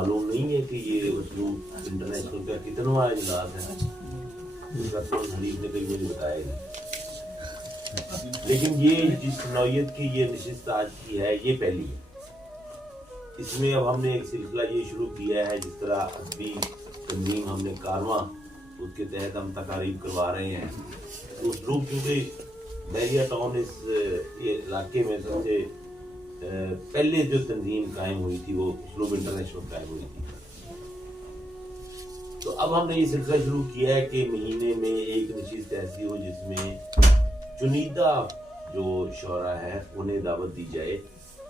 मालूम नहीं है कि ये उसलूब इंटरनेशनल का कितनवां इजलास है, इसका तो हनीफ ने कहीं मुझे बताया नहीं। लेकिन ये जिस नौयत की ये नशिस्त आज की है, ये पहली है। इसमें अब हमने एक सिलसिला ये शुरू किया है, जिस तरह अदबी तंजीम हमने कारवां, उसके तहत हम तकारीब करवा रहे हैं। उसलूब क्योंकि बहरिया टाउन इस इलाके में सबसे पहले जो तंजीम कायम हुई थी वो उसलूब इंटरनेशनल कायम हुई थी। तो अब हमने ये सिलसिला शुरू किया है कि महीने में एक नशिस्त ऐसी हो जिसमें चुनिंदा जो शोरा है उन्हें दावत दी जाए,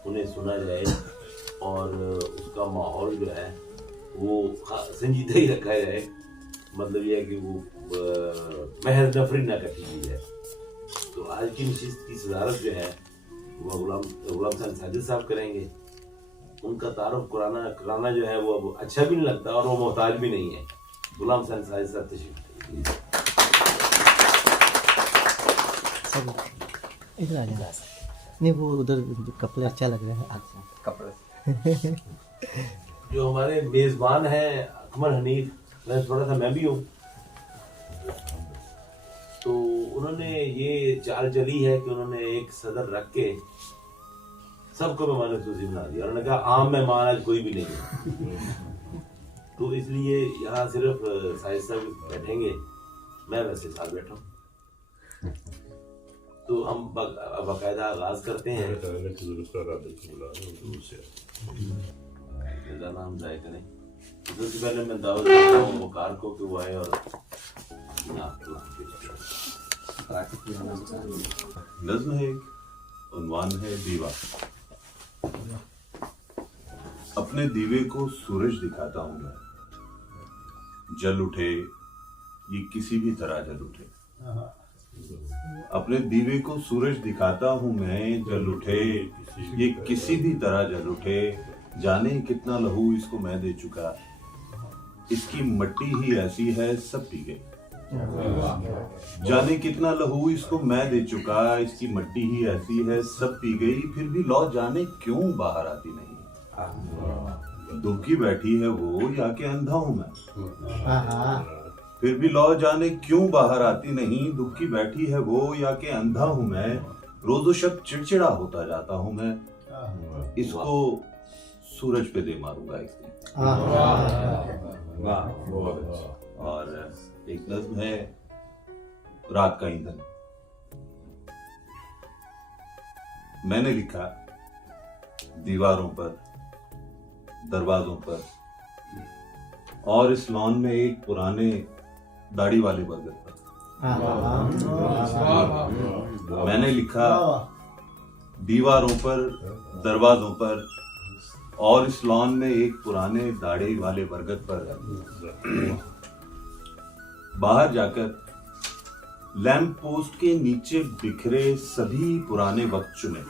उन्हें सुना जाए और उसका माहौल जो है वो संजीदा ही रखा जाए। मतलब ये है कि वो महज नफरी ना कटी दी जाए। तो आज की नशिस्त की सदारत जो है वो गुलाम साजिद साहब करेंगे। उनका तारुफ कराना जो है वो अब अच्छा भी नहीं लगता और वो मोहताज भी नहीं है। गुलाम साजिद साहब तशरीफ इधर आ जाना। नहीं वो उधर कपड़े अच्छा लग रहा है। अच्छा कपड़े जो हमारे मेजबान हैं अकमल हनीफ, मैं थोड़ा सा मैं भी हूँ, तो उन्होंने ये चाल चली है कि उन्होंने एक सदर रख के सबको मेहमान नवाजी बना दिया। उन्होंने कहा आम मेहमान आज कोई भी नहीं है। तो इसलिए यहाँ सिर्फ साहिद साहब बैठेंगे, मैं वैसे साथ बैठा हूँ। तो हम बाकायदा आगाज करते हैं। नाम जाए करें सबसे पहले मैं दावत देता हूँ वकार को कि वो आए और नज़्म है, उन्वान है दीवा। अपने दीवे को सूरज दिखाता हूँ मैं, जल उठे ये किसी भी तरह जल उठे। अपने दीवे को सूरज दिखाता हूँ मैं, जल उठे ये किसी भी तरह जल उठे। जाने कितना लहू इसको मैं दे चुका, इसकी मट्टी ही ऐसी है सब पी गई। जाने कितना लहू इसको मैं दे चुका, इसकी मट्टी ही ऐसी है सब पी गई। फिर भी लौ जाने क्यों बाहर आती नहीं, दुबकी बैठी है वो या के अंधा हूं मैं। फिर भी लौ जाने क्यों बाहर आती नहीं, दुबकी बैठी है वो या के अंधा हूं मैं। रोजो शब चिड़चिड़ा होता जाता हूं मैं, इसको सूरज पे दे मारूंगा एक दिन। और एक नज़्म है रात का ईंधन। मैंने लिखा दीवारों पर, दरवाजों पर और इस लॉन में एक पुराने दाढ़ी वाले बर्गर पर। मैंने लिखा दीवारों पर, दरवाजों पर और इस लॉन में एक पुराने दाढ़ी वाले बरगद पर। बाहर जाकर लैंप पोस्ट के नीचे बिखरे सभी पुराने वक्त चुने।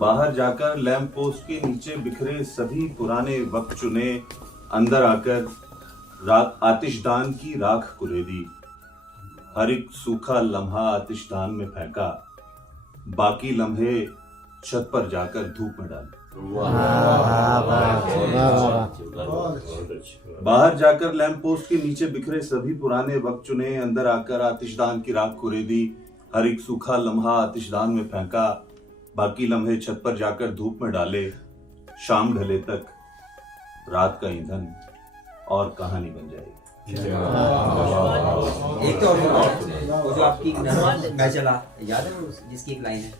बाहर जाकर लैंप पोस्ट के नीचे बिखरे सभी पुराने वक्त चुने। अंदर आकर रात आतिशदान की राख कुरेदी, हर एक सूखा लम्हा आतिशदान में फेंका, बाकी लम्हे छत पर जाकर धूप में डाले। बाहर जाकर लैंप पोस्ट के नीचे बिखरे सभी पुराने वक्त चुने। अंदर आकर आतिशदान की राख कुरेदी, हर एक सूखा लम्हा आतिशदान में फेंका, बाकी लम्हे छत पर जाकर धूप में डाले। शाम ढले तक रात का ईंधन और कहानी बन जाएगी। एक तो वो जो आपकी मैं चला याद है जिसकी एक लाइन है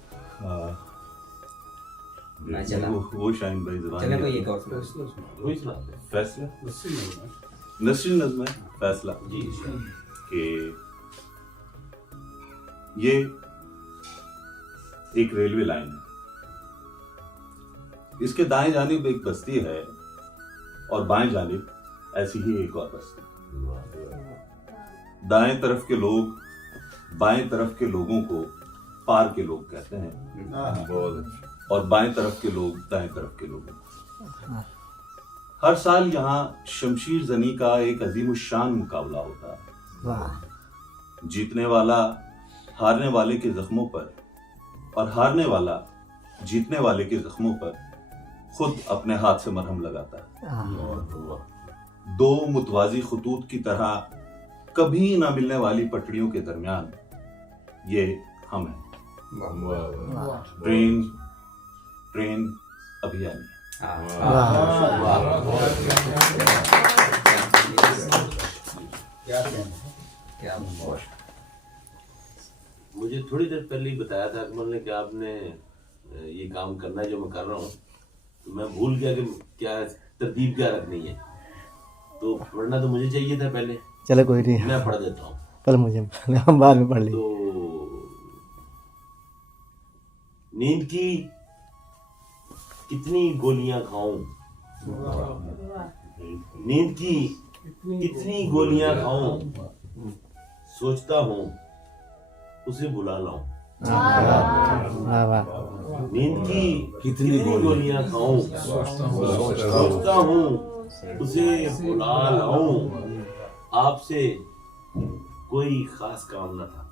वो शाहीन भाई चले कोई एक और फैसला नस्री नज़्म है फैसला जी कि ये एक रेलवे लाइन है, इसके दाएं जानिब एक बस्ती है और बाएं जानिब ऐसी ही एक और बस्ती। दाएं तरफ के लोग बाएं तरफ के लोगों को पार के लोग कहते हैं और बाएं तरफ के लोग दाएं तरफ के लोगों को। हर साल यहाँ शमशीर जनी का एक अजीमुशान मुकाबला होता है। जीतने वाला हारने वाले के जख्मों पर और हारने वाला जीतने वाले के जख्मों पर खुद अपने हाथ से मरहम लगाता है। हाँ, दो मुतवाजी खतूत की तरह कभी ना मिलने वाली पटड़ियों के दरमियान ये हम हैं। ट्रेन अभी आनी है। क्या मुझे थोड़ी देर पहले ही बताया था अकमल ने कि आपने ये काम करना है जो मैं कर रहा हूँ, तो मैं भूल गया कि क्या तरतीब क्या रखनी है, तो पढ़ना तो मुझे चाहिए था पहले। चलो कोई नहीं, मैं पढ़ देता हूँ। कल मुझे हम बाद में पढ़ लेंगे। तो नींद की कितनी गोलियां खाऊं, नींद की कितनी गोलियां खाऊं, सोचता हूँ उसे बुला लाऊं। वाह वाह, नींद की कितनी गोलियां खाऊं, सोचता हूँ उसे बुला लाऊं। आपसे कोई खास काम न था,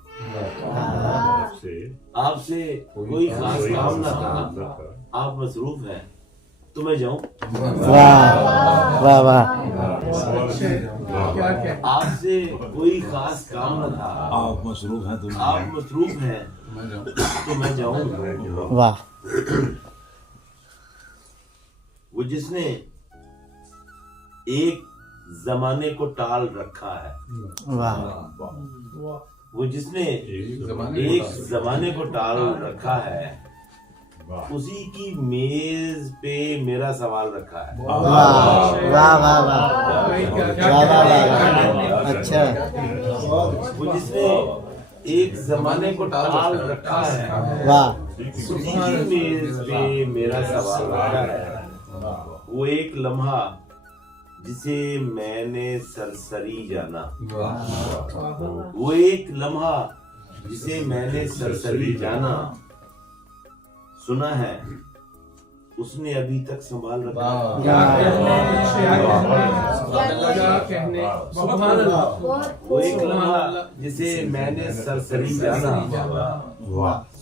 आपसे कोई खास काम न था, आप मसरूफ हैं तो मैं जाऊं। वाह वाह वाह, आपसे कोई खास काम न था, आप मसरूफ हैं तो आप मसरूफ हैं तो मैं जाऊं। वाह, वो जिसने एक जमाने को टाल रखा है, वाह वो जिसने एक जमाने को टाल रखा है, उसी की मेज पे मेरा सवाल रखा है। वाह वाह वाह वाह वाह, अच्छा, वो जिसने एक जमाने को टाल रखा है, वाह उसी की मेज पे मेरा सवाल रखा है। वो एक लम्हा जिसे मैंने सरसरी जाना, वो एक लम्हा जिसे मैंने सरसरी जाना, सुना है उसने अभी तक संभाल रखा है। वो एक लम्हा जिसे मैंने सरसरी जाना,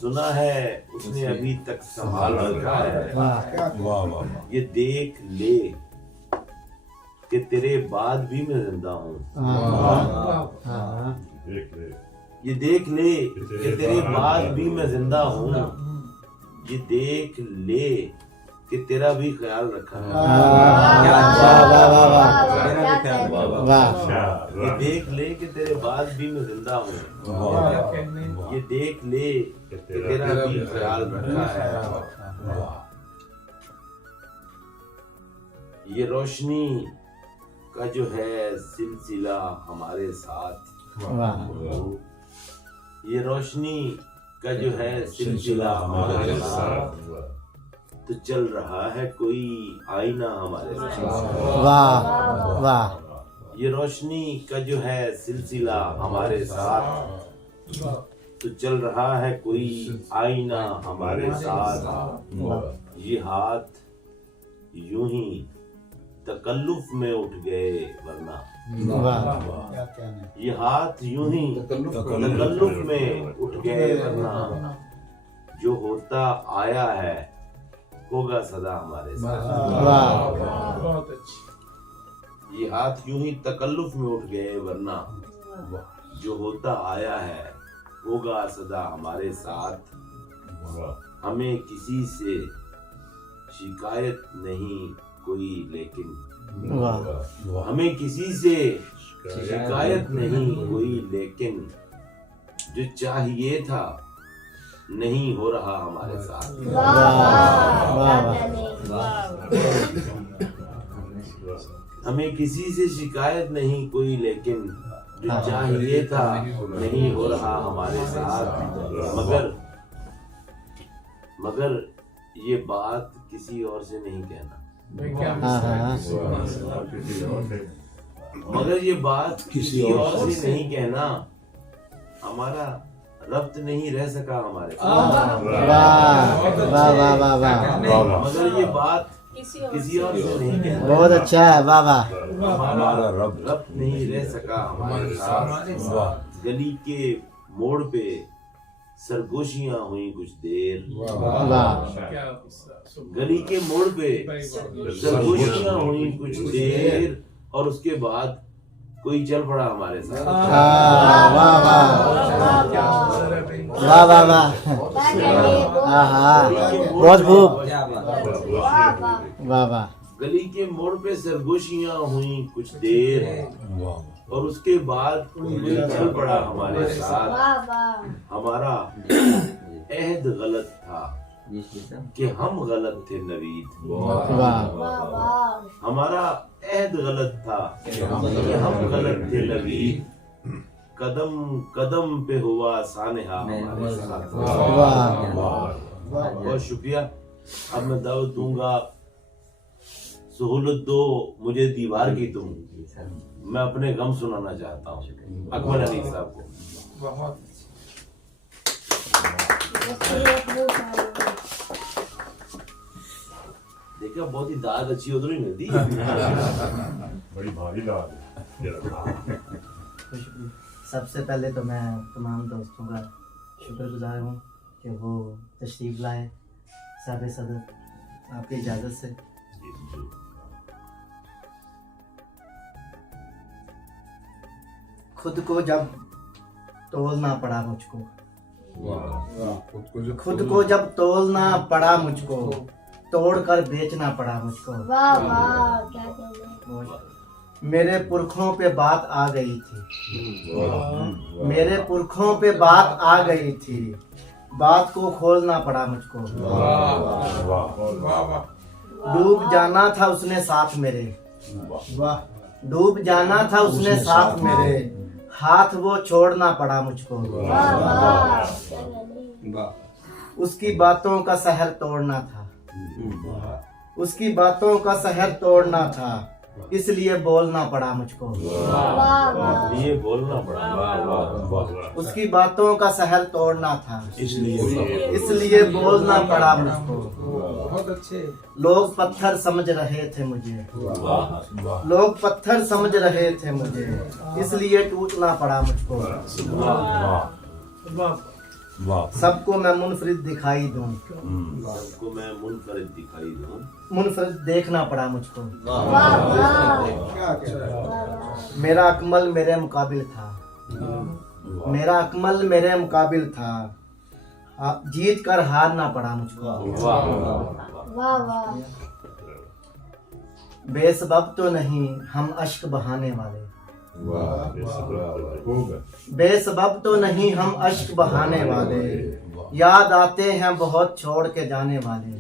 सुना है उसने अभी तक संभाल रखा है। वाह वाह, ये देख ले कि तेरे बाद भी मैं जिंदा हूँ, ये देख ले कि तेरे बाद भी मैं जिंदा हूँ, ये देख ले कि तेरा भी ख्याल रखा है। ये देख ले कि तेरे बाद भी मैं जिंदा हूँ, ये देख ले कि तेरा भी ख्याल रखा है। ये रोशनी का जो है सिलसिला हमारे साथ, ये रोशनी का जो है सिलसिला हमारे साथ, तो चल रहा है कोई आईना हमारे साथ। वाह वाह, ये रोशनी का जो है सिलसिला हमारे साथ, तो चल रहा है कोई आईना हमारे साथ। ये हाथ यूं ही तकल्लुफ में उठ गए वरना, ये हाथ यूं ही तकल्लुफ में उठ गए वरना, जो होता आया है होगा सदा हमारे साथ। ये हाथ यूं ही तकल्लुफ में उठ गए वरना, जो होता आया है होगा सदा हमारे साथ। हमें किसी से शिकायत नहीं कोई लेकिन, हमें किसी से शिकायत नहीं कोई लेकिन, जो चाहिए था नहीं हो रहा हमारे साथ। हमें किसी से शिकायत नहीं कोई लेकिन, जो चाहिए था नहीं हो रहा हमारे साथ। मगर ये बात किसी और से नहीं कहना, मगर ये बात किसी और से नहीं कहना, हमारा रब्त नहीं रह सका हमारे साथ। मगर ये बात किसी और से नहीं कहना, बहुत अच्छा है, वाह वाह, हमारा रब्त नहीं रह सका हमारे साथ। गली के मोड़ पे सरगोशियां हुई कुछ देर, वाह गली के मोड़ पे सरगोशियां हुई कुछ देर, और उसके बाद कोई चल पड़ा हमारे साथ। वाह वाह वाह वाह वाह हाँ बहुत खूब क्या बात है। वाह वाह गली के मोड़ पे सरगोशियां हुई कुछ देर, और उसके बाद कोई चल पड़ा हमारे साथ। हमारा अहद गलत था कि हम गलत थे नवीद, वाह हमारा अहद गलत था कि हम गलत थे नवीद, कदम कदम पे हुआ सानेहा हमारे साथ। वाह बहुत शुक्रिया। अब मैं दावत दूंगा, सहूलत दो मुझे दीवार की तुम, मैं अपने गम सुनाना चाहता हूँ अकबर अली साहब को। देखा बहुत ही दाद अच्छी उधर ही मिलती है। बड़ी भारी दाद है। सबसे पहले तो मैं तमाम दोस्तों का शुक्रगुजार हूँ कि वो तशरीफ़ लाए साहब सदर आपकी इजाज़त से। खुद को जब तोलना पड़ा मुझको, खुद को जब तोलना पड़ा मुझको, तोड़ कर बेचना पड़ा मुझको। मेरे पुरखों पे बात आ गई थी, मेरे पुरखों पे बात आ गई थी, बात को खोलना पड़ा मुझको। डूब जाना था उसने साथ मेरे, डूब जाना था उसने साथ मेरे, हाथ वो छोड़ना पड़ा मुझको। उसकी बातों का सहर तोड़ना था, उसकी बातों का सहर तोड़ना था, इसलिए बोलना पड़ा मुझको। ये बोलना पड़ा, उसकी बातों का सहर तोड़ना था, इसलिए बोलना पड़ा मुझको। बहुत अच्छे। लोग पत्थर समझ रहे थे मुझे, लोग पत्थर समझ रहे थे मुझे, इसलिए टूटना पड़ा मुझको। सबको मैं मुनफरिद दिखाई दूं, सबको मैं मुनफरिद दिखाई दूं, मुनफरिद देखना पड़ा मुझको। मेरा अकमल मेरे मुकाबिल था, मेरा अकमल मेरे मुकाबिल था, जीत कर हारना पड़ा मुझको। बेसबब तो नहीं हम अश्क बहाने वाले, बेसबब तो नहीं हम अश्क बहाने वाले, याद आते हैं बहुत छोड़ के जाने वाले।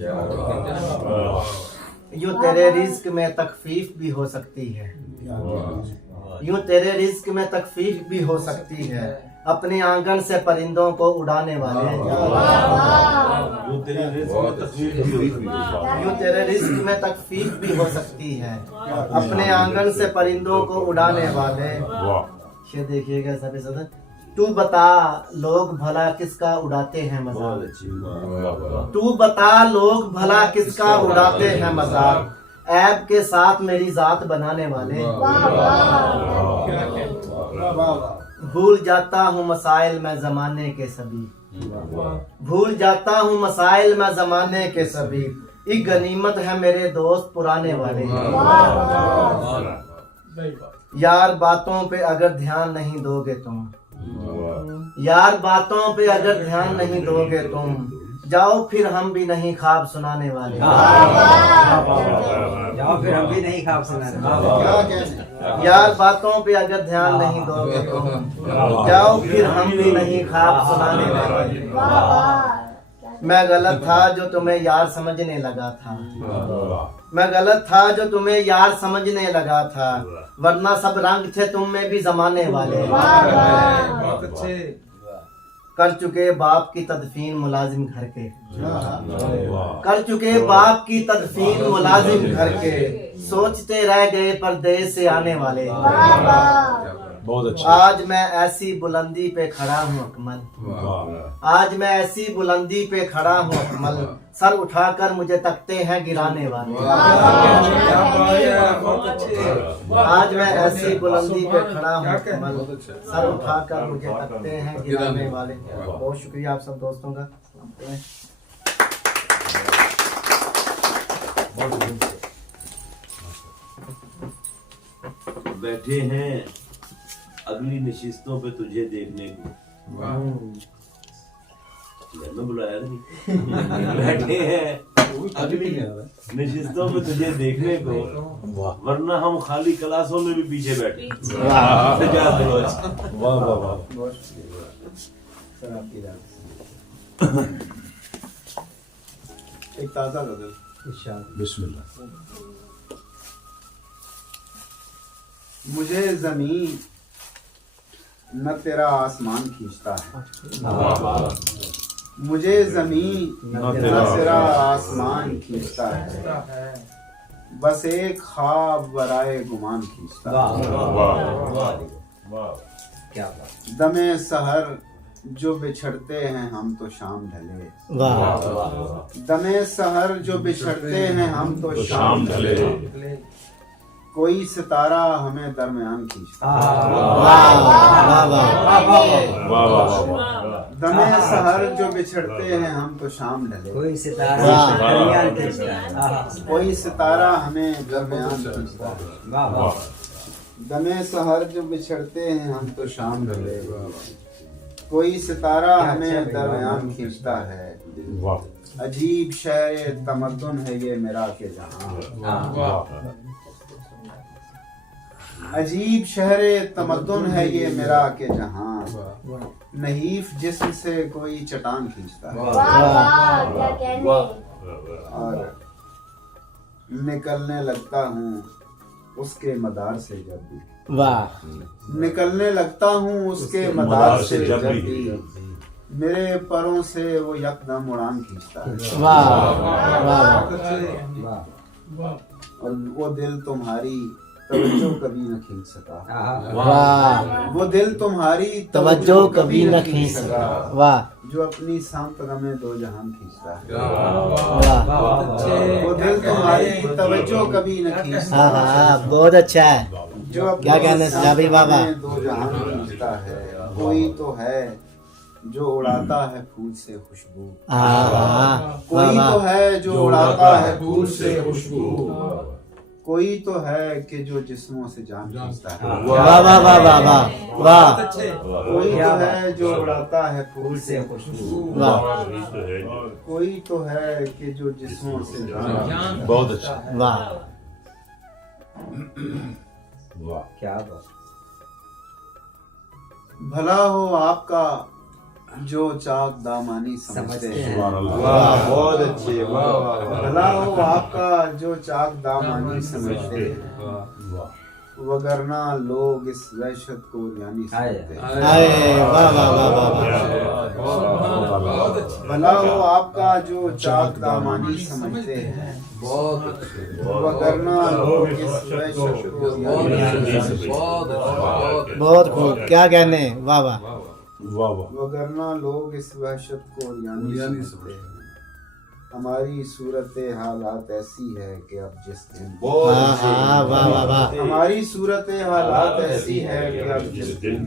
यूं तेरे रिज्क में तकफीफ भी हो सकती है, यूं तेरे रिज्क में तकफीफ भी हो सकती है, अपने आंगन से परिंदों को उड़ाने वाले। यूं तेरे रिज़्क़ में तकलीफ भी हो सकती है, यूं तेरे रिज्क में तकफीफ भी हो सकती है, अपने आंगन से परिंदों को उड़ाने वाले। ये देखिएगा सभी सदर, तू बता लोग भला किसका उड़ाते हैं बहुत मजाक, अच्छी। तू बता लोग भला किसका उड़ाते हैं मजाक, ऐब के साथ मेरी जात बनाने वाले। भूल जाता हूँ मसाइल मैं जमाने के सभी, भूल जाता हूँ मसाइल मैं जमाने के सभी, एक गनीमत है मेरे दोस्त पुराने वाले। यार बातों पे अगर ध्यान नहीं दोगे तुम, यार बातों पे अगर ध्यान नहीं दोगे तुम, जाओ फिर हम भी नहीं ख्वाब सुनाने वाले। जाओ फिर हम भी नहीं खाब सुना। यार बातों पे अगर ध्यान नहीं दोगे तुम, जाओ फिर हम भी नहीं ख्वाब सुनाने वाले। मैं गलत था जो तुम्हें यार समझने लगा था, मैं गलत था जो तुम्हें यार समझने लगा था, वरना सब रंग थे तुम में भी जमाने वाले। बहुत अच्छे। कर चुके बाप की तदफीन मुलाजिम घर के, कर चुके बाप की तदफीन मुलाजिम घर के, सोचते रह गए परदेश से आने वाले। बहुत अच्छा। आज मैं ऐसी बुलंदी पे खड़ा हूँ अकमल, आज मैं ऐसी बुलंदी पे खड़ा हूँ अकमल, सर उठाकर मुझे तकते हैं गिराने वाले। क्या बात है, बहुत अच्छे। आज मैं ऐसी बुलंदी पे खड़ा हूँ कमल, सर उठाकर मुझे तकते हैं गिराने वाले। बहुत शुक्रिया आप सब दोस्तों का। बैठे हैं अगली नशिस्तों पे तुझे देखने को। घर में बुलाया था नहीं। बैठे हैं अगली नशिस्तों पे तुझे देखने को, वरना हम खाली क्लासों में भी पीछे बैठे। वाह वाह वाह। सर आपकी एक ताजा गजल। बिस्मिल्लाह। मुझे जमीन न तेरा आसमान खींचता है, मुझे जमीन न तेरा आसमान खींचता है, बस एक ख्वाब बराए गुमान खींचता है। क्या बात। दमे सहर जो बिछड़ते हैं हम तो शाम ढले, दमे सहर जो बिछड़ते हैं हम तो शाम ढले, कोई सितारा हमें दरमियान खींचता है। दमे सहर जो बिछड़ते हैं हम तो शाम ढले, कोई सितारा दरमियान खींचता है। कोई सितारा हमें दरमियान खींचता है। वाह वाह। दमे सहर जो बिछड़ते हैं हम तो शाम ढले, कोई सितारा हमें दरमियान खींचता है। वाह अजीब शहर तमद्दुन है ये मेरा के जहां, अजीब शहर तमद्दुन है ये मेरा के जहां, नहीफ जिस्म से कोई चट्टान खींचता है। और निकलने लगता हूँ उसके मदार से जब भी, वाह निकलने लगता हूँ उसके मदार से जब भी, मेरे परों से वो यकदम उड़ान खींचता है। और वो दिल तुम्हारी तवज्जो कभी न खींच सका, वाह वो दिल तुम्हारी तवज्जो कभी न खींच सका, वाह जो अपनी सांत में दो जहान खींचता है। वाह वो दिल तुम्हारी तवज्जो कभी न खींच हाँ सका, हाँ बहुत अच्छा है। जो अपनी क्या कहने सांत जाबी बाबा? में दो जहान खींचता है। कोई तो है जो उड़ाता है फूल से खुशबू, हाँ कोई तो है जो उड़ाता है फूल से खुशबू, कोई तो है कि जो जिस्मों से जान खींचता है। वाह वाह वाह वाह वाह वाह कोई तो है जो उड़ाता है फूल से खुशबू, वाह कोई तो है कि जो जिस्मों से जान। बहुत अच्छा। वाह वाह क्या बात। भला हो आपका जो चाक दामानी समझते हैं। सुभान अल्लाह। वाह बहुत अच्छे। वाह वाह वाह। भला हो आपका जो चाक दामानी समझते हैं, वगरना लोग इस वहशत को यानी समझते हैं। अरे वाह वाह वाह वाह वाह। भला हो आपका जो चाक दामानी समझते हैं, वगरना लोग इस वहशत को यानी समझते हैं। बहुत खूब। क्या कहने। वाह वाह वाह वाह। वगरना लोग इस वहशत को यानी समझते हैं। हमारी सूरत हालात ऐसी है कि अब जिस दिन हाँ हाँ वाह वाह वाह। हमारी सूरत हालात ऐसी है कि अब जिस दिन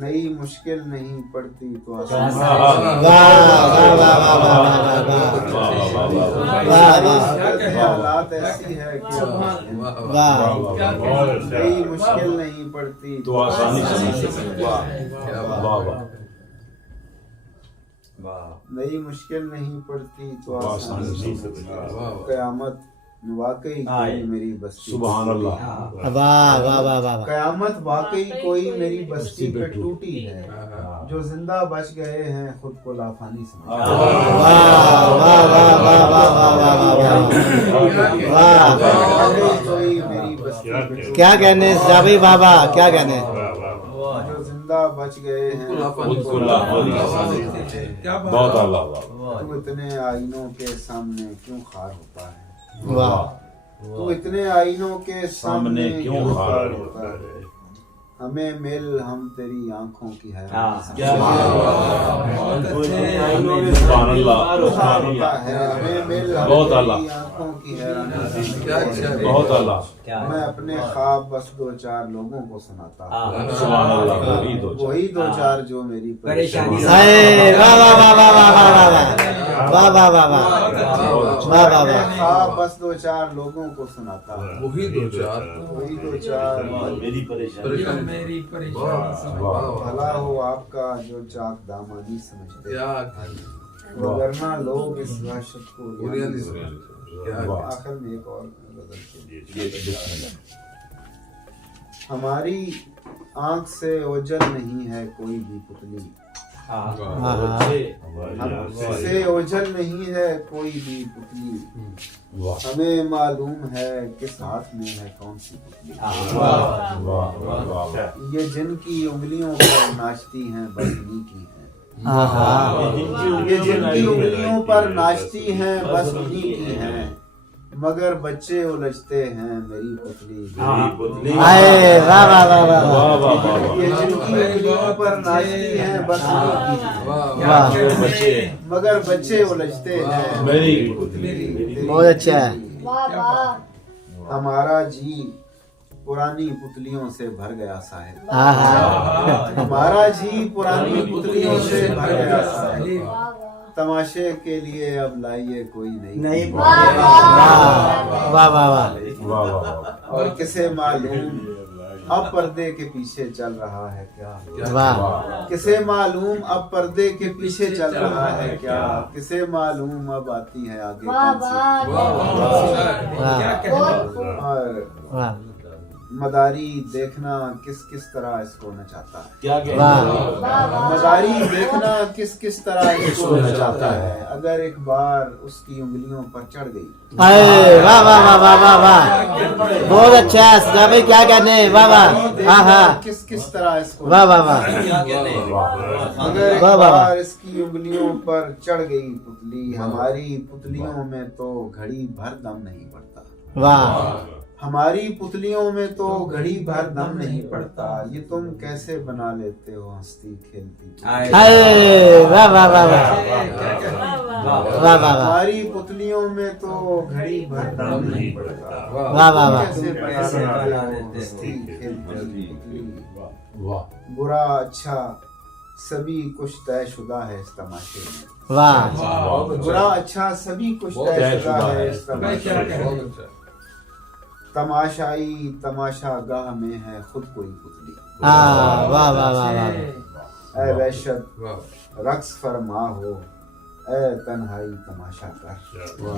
नई मुश्किल नहीं पड़ती तो आसान। वाह वाह वाह वाह वाह वाह वाह। हालात ऐसी है कि अब वाह नई मुश्किल नहीं पड़ती तो आसानी से। वाह वाह। नई मुश्किल नहीं पड़ती तो आसानी आसानी से। से। कयामत वाकई कोई मेरी बस्ती, सुभान अल्लाह। वाह वाह वाह वाह। कयामत वाकई कोई मेरी बस्ती पे टूटी है। जो जिंदा बच गए हैं खुद को लाफानी समझ। वाह वाह वाह वाह वाह वाह वाह वाह। कोई मेरी बस्ती पे टूटी, क्या कहने जाबी बाबा। क्या कहने। जो जिंदा बच गए हैं खुद को लाफानी समझ। बहुत अल्लाह। तू इतने आईनों के सामने क्यों खार होता है। वाह तू इतने आईनों के सामने सामने क्यों खार होता है। हमें मिल हम तेरी आंखों की हैरानी से क्या सुभान अल्लाह, सुभान होता अल्लाह, है, हमें मिल हम बहुत तेरी आला। आंखों की हैरानी से बहुत अल्लाह, मैं अपने ख्वाब बस दो चार लोगों को सुनाता हूँ, सुभान अल्लाह, वही दो चार। वही दो चार जो मेरी परेशानी परेशानी हाय वाह वाह वाह वाह वाह वाह वाह वाह वाह वाह वाह वाह मैं वाह ख्वाब बस दो चार लोगों को सुनाता हूँ, वही दो चार वही दो चार मेरी परेशानी मेरी परेशानी भला हो आपका जो चाक दामानी समझते क्या वरना लोग इस वहशत को बुनियादी क्या आखिर में एक और गजल हमारी आंख से ओझल नहीं है कोई भी पुतली, हमसे ओझल नहीं है कोई भी पुतली, हमें मालूम है किस हाथ में है कौन सी पुतली, ये जिनकी उंगलियों पर नाचती हैं बस उन्हीं की है, ये जिनकी उंगलियों पर नाचती हैं बस उन्हीं की हैं, मगर बच्चे उलझते हैं मेरी पुतली, हाय वाह वाह वाह वाह वाह वाह वाह, ये जिनकी उंगलियों पर नाचती हैं बस उन्हीं की हैं, वाह मगर बच्चे उलझते हैं मेरी पुतली। बहुत अच्छा है। हमारा जी पुरानी पुतलियों से भर गया साहिब, हाँ हमारा जी पुरानी पुतलियों से भर गया साहिब, तमाशे के लिए अब लाइए कोई नहीं वाह वाह वाह वाह वाह वाह, और किसे मालूम अब पर्दे के पीछे चल रहा है क्या, वाह किसे मालूम अब पर्दे के पीछे चल रहा है क्या, किसे मालूम अब आती है आगे कौन सी, और वाह मदारी देखना किस किस तरह इसको नचाता है, क्या वाह मदारी देखना किस किस तरह इसको नचाता है, अगर एक बार उसकी उंगलियों पर चढ़ गई, हाय वाह वाह वाह वाह वाह वाह बहुत अच्छा है सजा भाई, क्या कहने वाह वाह हाँ हाँ किस किस तरह इसको, वाह वाह वाह अगर एक वाह, वाह, वाह। बार इसकी उंगलियों पर चढ़ गई पुतली, हमारी पुतलियों में तो घड़ी भर दम नहीं पड़ता, वाह हमारी पुतलियों में तो घड़ी भर दम नहीं पड़ता, ये तुम कैसे बना लेते हो हंसती खेलती, हाय वाह वाह वाह वाह वाह वाह हमारी पुतलियों में तो घड़ी भर दम नहीं पड़ता, वाह वाह वाह कैसे बना लेते हो हंसती खेलती पुतली, वाह बुरा अच्छा सभी कुछ तयशुदा है इस तमाशे में, वाह बुरा अच्छा सभी कुछ तयशुदा है इस तमाशे में, तमाशाई तमाशा गाह में है खुद कोई पुतली, हाँ वाह वाह वाह वाह ऐ वहशत रक्स फरमा हो, ऐ तन्हाई तमाशा कर,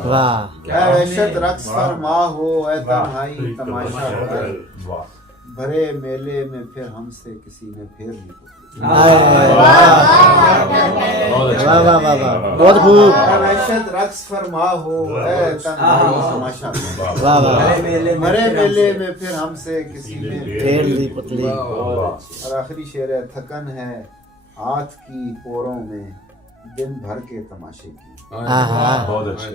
वाह ऐ वहशत रक्स फरमा हो, ऐ तन्हाई तमाशा कर, भरे मेले में फिर हमसे किसी ने फेर ली पुतली, वाह वाह वाह वाह बहुत खूब ऐ वहशत रक्स फरमा हो, ऐ तन्हाई तमाशा कर, वाह वाह भरे मेले में फिर हमसे किसी ने फेर ली पुतली और आखिरी शेर है, थकन है हाथ की पोरों में दिन भर के तमाशे की, हाँ हाँ बहुत अच्छे,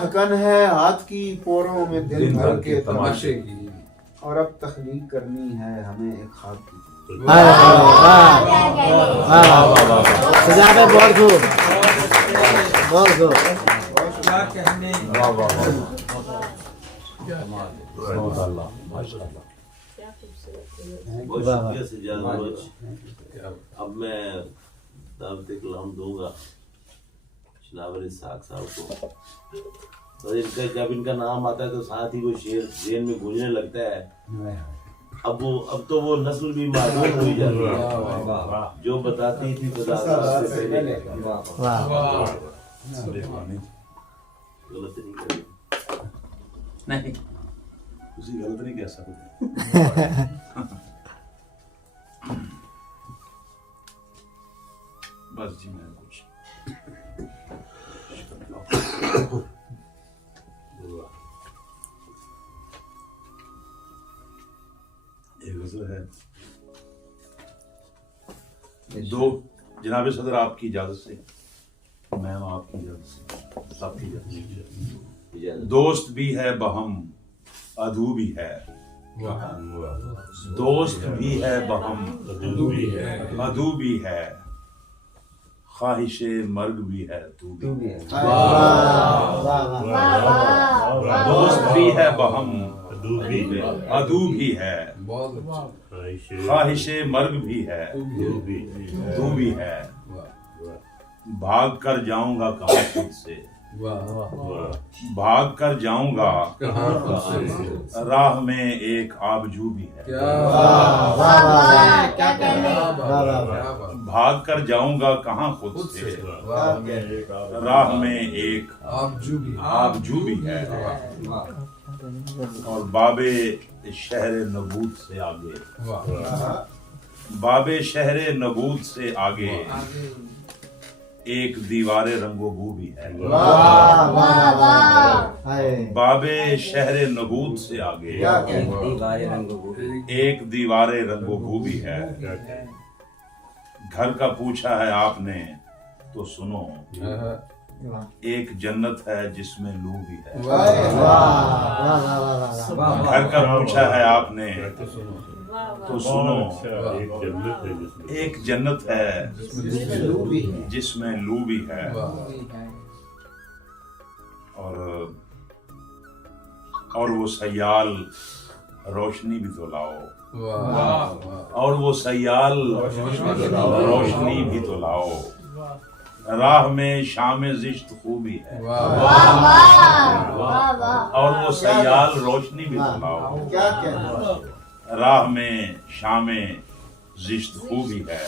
थकन है हाथ की पोरों में दिन भर के तमाशे तमाशे की और अब तख्लीक करनी है हमें एक ख्वाब की, वाह वाह वाह वाह सजा भाई बहुत खूब बहुत खूब क्या कहने वाह वाह वाह, बहुत अल्लाह, माशाअल्लाह, बहुत वाह, वाह। शुक्रिया सजाद रोज। अब मैं दावत कलाम दूंगा शनावर इसहाक साहब को, तो इनका जब इनका नाम आता है तो साथ ही वो शेर जेन में गूंजने लगता है, अब तो वो नस्ल भी मालूम हो जाती है जो बताती थी खुदा से पहले, वाह गलत नहीं करें, नहीं उसी गलत नहीं कह सकते, बस जी मैं कुछ एक गजल है, दो जनाब सदर आपकी इजाजत से, मैम आपकी इजाजत से, सबकी इजाजत से, दोस्त भी है बहम अदू भी है, दोस्त भी है बहम, अदू भी है, ख्वाहिशे मर्ग भी है तू भी है। दोस्त भी है बहम, अदू भी है, ख्वाहिशे मर्ग भी है तू भी है। भाग कर जाऊंगा कहाँ खुद से, भाग कर जाऊंगा राह में एक आबजू भी है। भाग कर जाऊंगा कहाँ खुद से, राह में एक आबजू भी है। और बाबे शहर नबूत से आगे, बाबे शहर नबूत से आगे एक दीवारे रंगोबू भी है। बाबे शहर नबूत से आगे एक दीवारे रंगोबू भी है। घर का पूछा है आपने तो सुनो, एक जन्नत है जिसमें लू भी है। घर का पूछा है आपने तो सुनो, एक जन्नत है जिसमें लू भी है। और वो सयाल रोशनी भी तो लाओ, और वो सयाल रोशनी भी तो लाओ। राह में शाम जिश्त खूबी है, और वो सयाल रोशनी भी तो लाओ। क्या कहना, राह में शाम जिश्त खूबी है।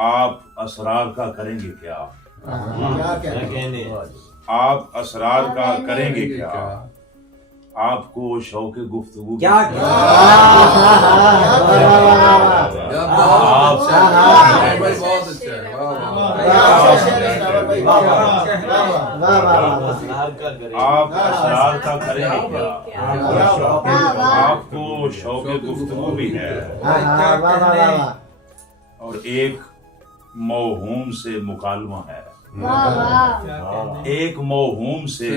आप असरार का करेंगे क्या, क्या कहने, आप असरार का करेंगे क्या। आपको शौक गुफ्तगू क्या आप असरार का करेंगे क्या। आपको शौक गुफ्तगू भी है। और एक मौहूम से मुकालमा है, एक मौहूम से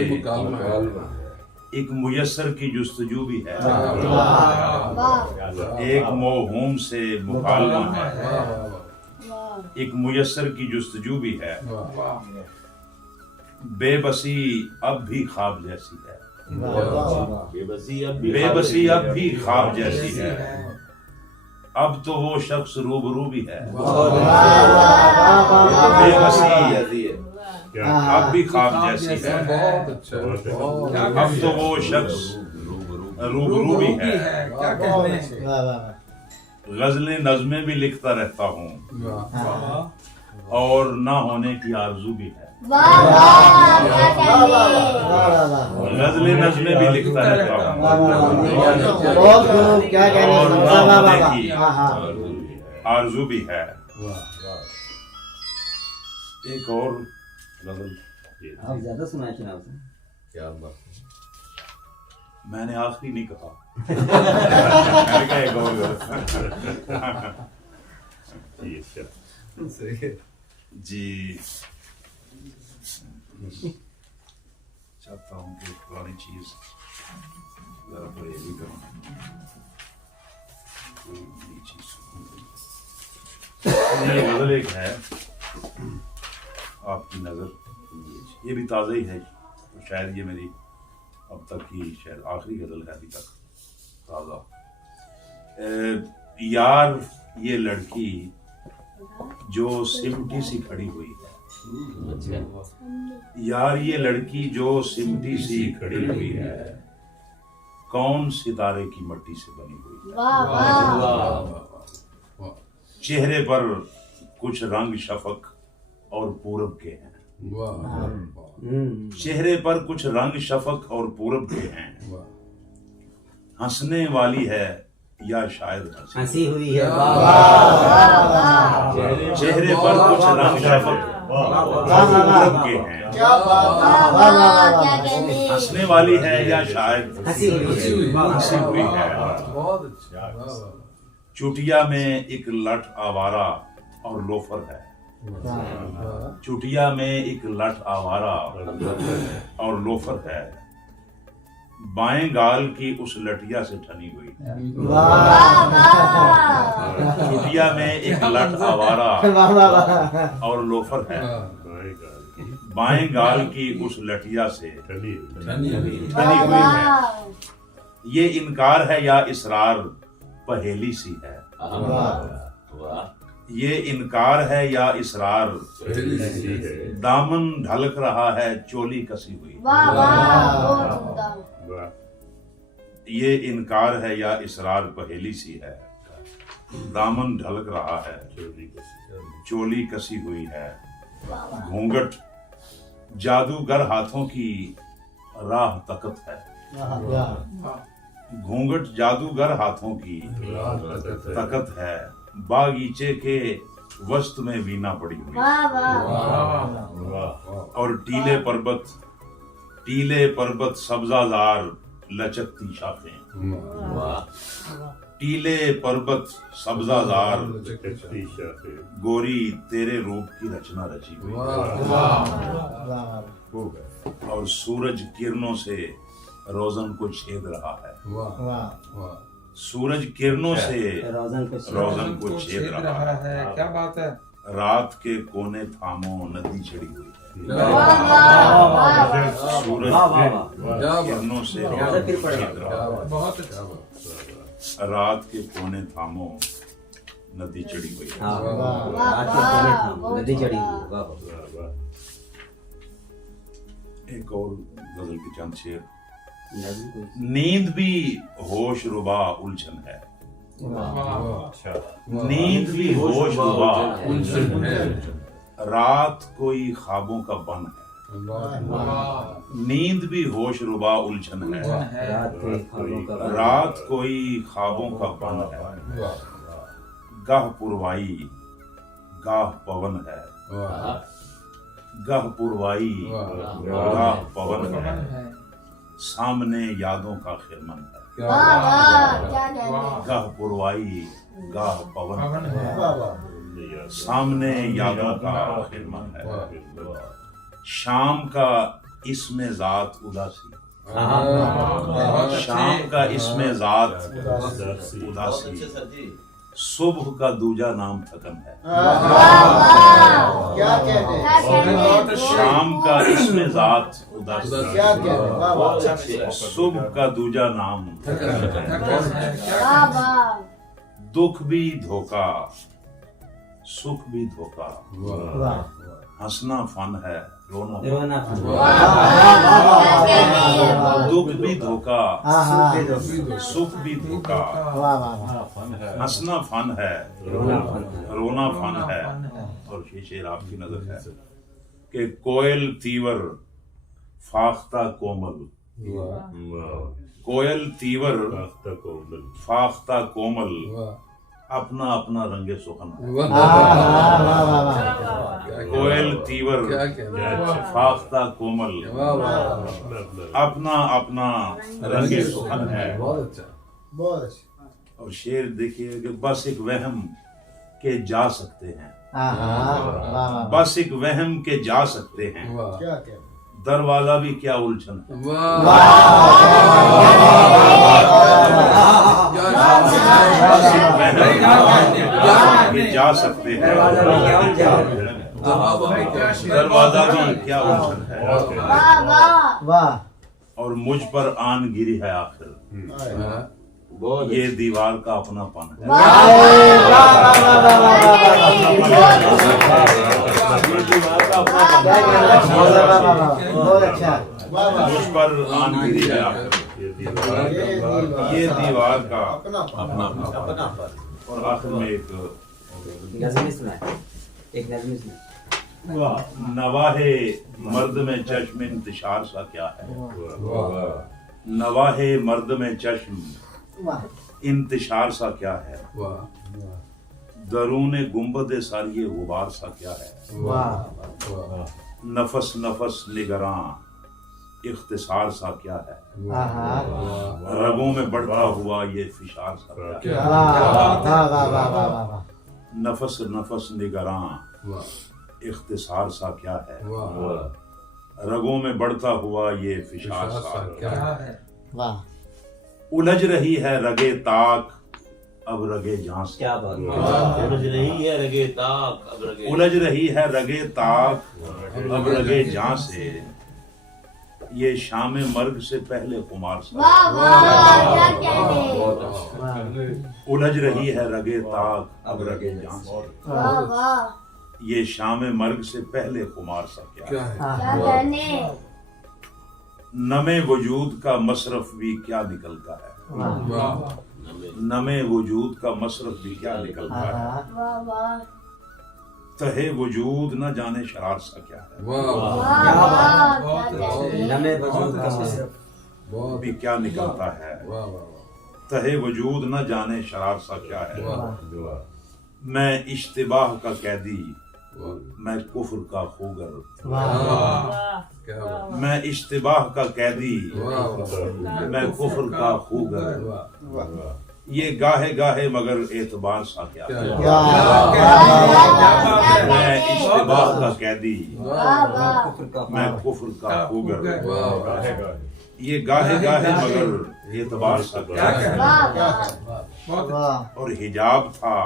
एक मुयस्सर की जुस्तजू भी है। एक मौहूम से मुकालमा है, एक मुयस्सर की जुस्तजू भी है। बेबसी अब भी ख्वाब जैसी है, बेबसी अब भी ख्वाब जैसी है। अब तो वो शख्स रूबरू भी है। बेबसी अब भी ख्वाब जैसी है। अब तो वो शख्स रूबरू भी है। गजलें नज़में भी लिखता रहता हूँ, और ना होने की आरजू भी है। गजलें नज़में भी लिखता रहता हूँ, क्या और ना होने की कहने, आरजू भी है। एक और गजल आप ज्यादा सुनाए चुनाव से। क्या बात, मैंने आखिरी नहीं कहा। मैंने कहा एक और जी चाहता हूँ कि पुरानी चीज जरा प्ले भी करूँ, कोई नई चीज। ये गजल एक है, आपकी नजर, ये भी ताज़ा ही है, तो शायद ये मेरी अब तक की शायद आखिरी गजल है अभी तक ताज़ा। यार ये लड़की जो सिमटी सी खड़ी हुई है, यार ये लड़की जो सिमटी सी खड़ी हुई है, कौन सितारे की मट्टी से बनी हुई है। चेहरे पर कुछ रंग शफक और पूरब के हैं, चेहरे पर कुछ रंग शफक और पूरब के हैं। हंसने वाली है या शायद हंसी हुई है। चेहरे पर कुछ रंग शफक और पूरब के हैं। हंसने वाली है या शायद हंसी हुई है। चुटिया में एक लठ आवारा और लोफर है, चुटिया में एक लठ आवारा और लोफर है। बाएं गाल की उस लटिया से ठनी हुई है। कुटिया में एक लट आवारा और लोफर है। बाएं गाल की उस लटिया से ठनी हुई है। ये इनकार है या इसरार, पहेली सी है। ये इनकार है या इसरार, दामन ढलक रहा है, चोली कसी हुई। ये इनकार है या इसरार, पहेली सी है, दामन ढलक रहा है, चोली कसी हुई है। घूंघट जादूगर हाथों की राह तकत है। घूंघट जादूगर हाथों की तकत है, बागीचे के वस्त में वीणा पड़ी हुई। और टीले पर्वत सब्जाजार लचकती शाखें। टीले पर्वत सब्जाजार गोरी तेरे रूप की रचना रची हुई। और सूरज किरणों से रोजन को छेद रहा है। सूरज किरणों से रोजन को छेद रहा है। क्या बात है। रात के कोने थामो नदी चढ़ी हुई है। सूरज किरणों से रोजन को छेद रहा है। बहुत अच्छा। रात के कोने थामो नदी चढ़ी हुई है। नदी चढ़ी हुई। एक और गजल के चंद शेर। नींद भी होश रुबा उलझन है। नींद भी होश रुबा उलझन है। रात कोई ख्वाबों का बन है। नींद भी होश रुबा उलझन है। रात कोई ख्वाबों का बन है। गाह पुरवाई गाह पवन है। गाह पुरवाई गाह पवन है। सामने यादों का खिरमन है। गाह पुरवाई गाह पवन है। सामने यादों का खिरमन है। शाम का इसमें जात उदासी। शाम का इसमें जात उदासी। सुबह का दूजा नाम थकन है। क्या कहते हैं। शाम का इसमें जात उदासी। क्या कहते हैं। सुबह का दूजा नाम दुख भी धोखा सुख भी धोखा। हंसना फन है रोना दुख भी धोखा सुख भी धोखा। हंसना फन है रोना फन है। और ये शेर आपकी नजर है कि कोयल तीवर फाख्ता कोमल। कोयल तीवर फाख्ता कोमल अपना अपना रंगे सुखन है। कोयल तीवर फाख्ता कोमल अपना अपना रंगे सुखन है। बहुत अच्छा। और शेर देखिए कि बस एक वहम के जा सकते हैं। बस एक वहम के जा सकते हैं। क्या कहते हैं। दरवाजा भी क्या उलझन है। जा सकते हैं। दरवाजा भी क्या उलझन है। और मुझ पर आन गिरी है आखिर। ये दीवार का अपनापन है। बहुत अच्छा। मुझ पर आन गिरी है आखिर। ये दीवार का अपनापन। और आखिर में एक नज़्म सुनाए। एक नज़्म सुनाए। नवाहे मर्द में चश्म इंतशार सा क्या है। नवाहे मर्द में चश्म इंतशार सा क्या है। दरूने गुंबद सारिये गुबार सा क्या है। नफस नफस निगरां इख्तिसार सा क्या है। रगों में बढ़ता हुआ ये फिशार सा क्या है। नफस नफस निगरां इख्तिसार सा क्या है। रगों में बढ़ता हुआ ये फिशार सा क्या है। वाह उलझ रही है रगे ताक अब रगे जां से। क्या बात है। उलझ रही है रगे ताक अब रगे उलझ रही है रगे ताक अब रगे जां से, ये शाम मर्ग से पहले खुमार सा। उलझ रही है रगे ताक अब रगे जां से, ये शाम मर्ग से पहले खुमार सा क्या है। नमे वजूद का मसरफ भी क्या निकलता है, नमे वजूद का मसरफ भी क्या निकलता है। तहे वजूद न जाने शरार सा क्या है, नमे वजूद का मसरफ भी क्या निकलता है। तहे वजूद न जाने शरार सा क्या है। मैं इश्तिबाह का कैदी मैं कुफ्र का खूगर, मैं इश्तिबाह का कैदी मैं कुफ्र का खूगर, ये गाहे गाहे मगर एतबार सा क्या है। मैं इश्तिबाह का कैदी मैं कुफ्र का खूगर, ये गाहे गाहे मगर एतबार सा क्या है। और हिजाब था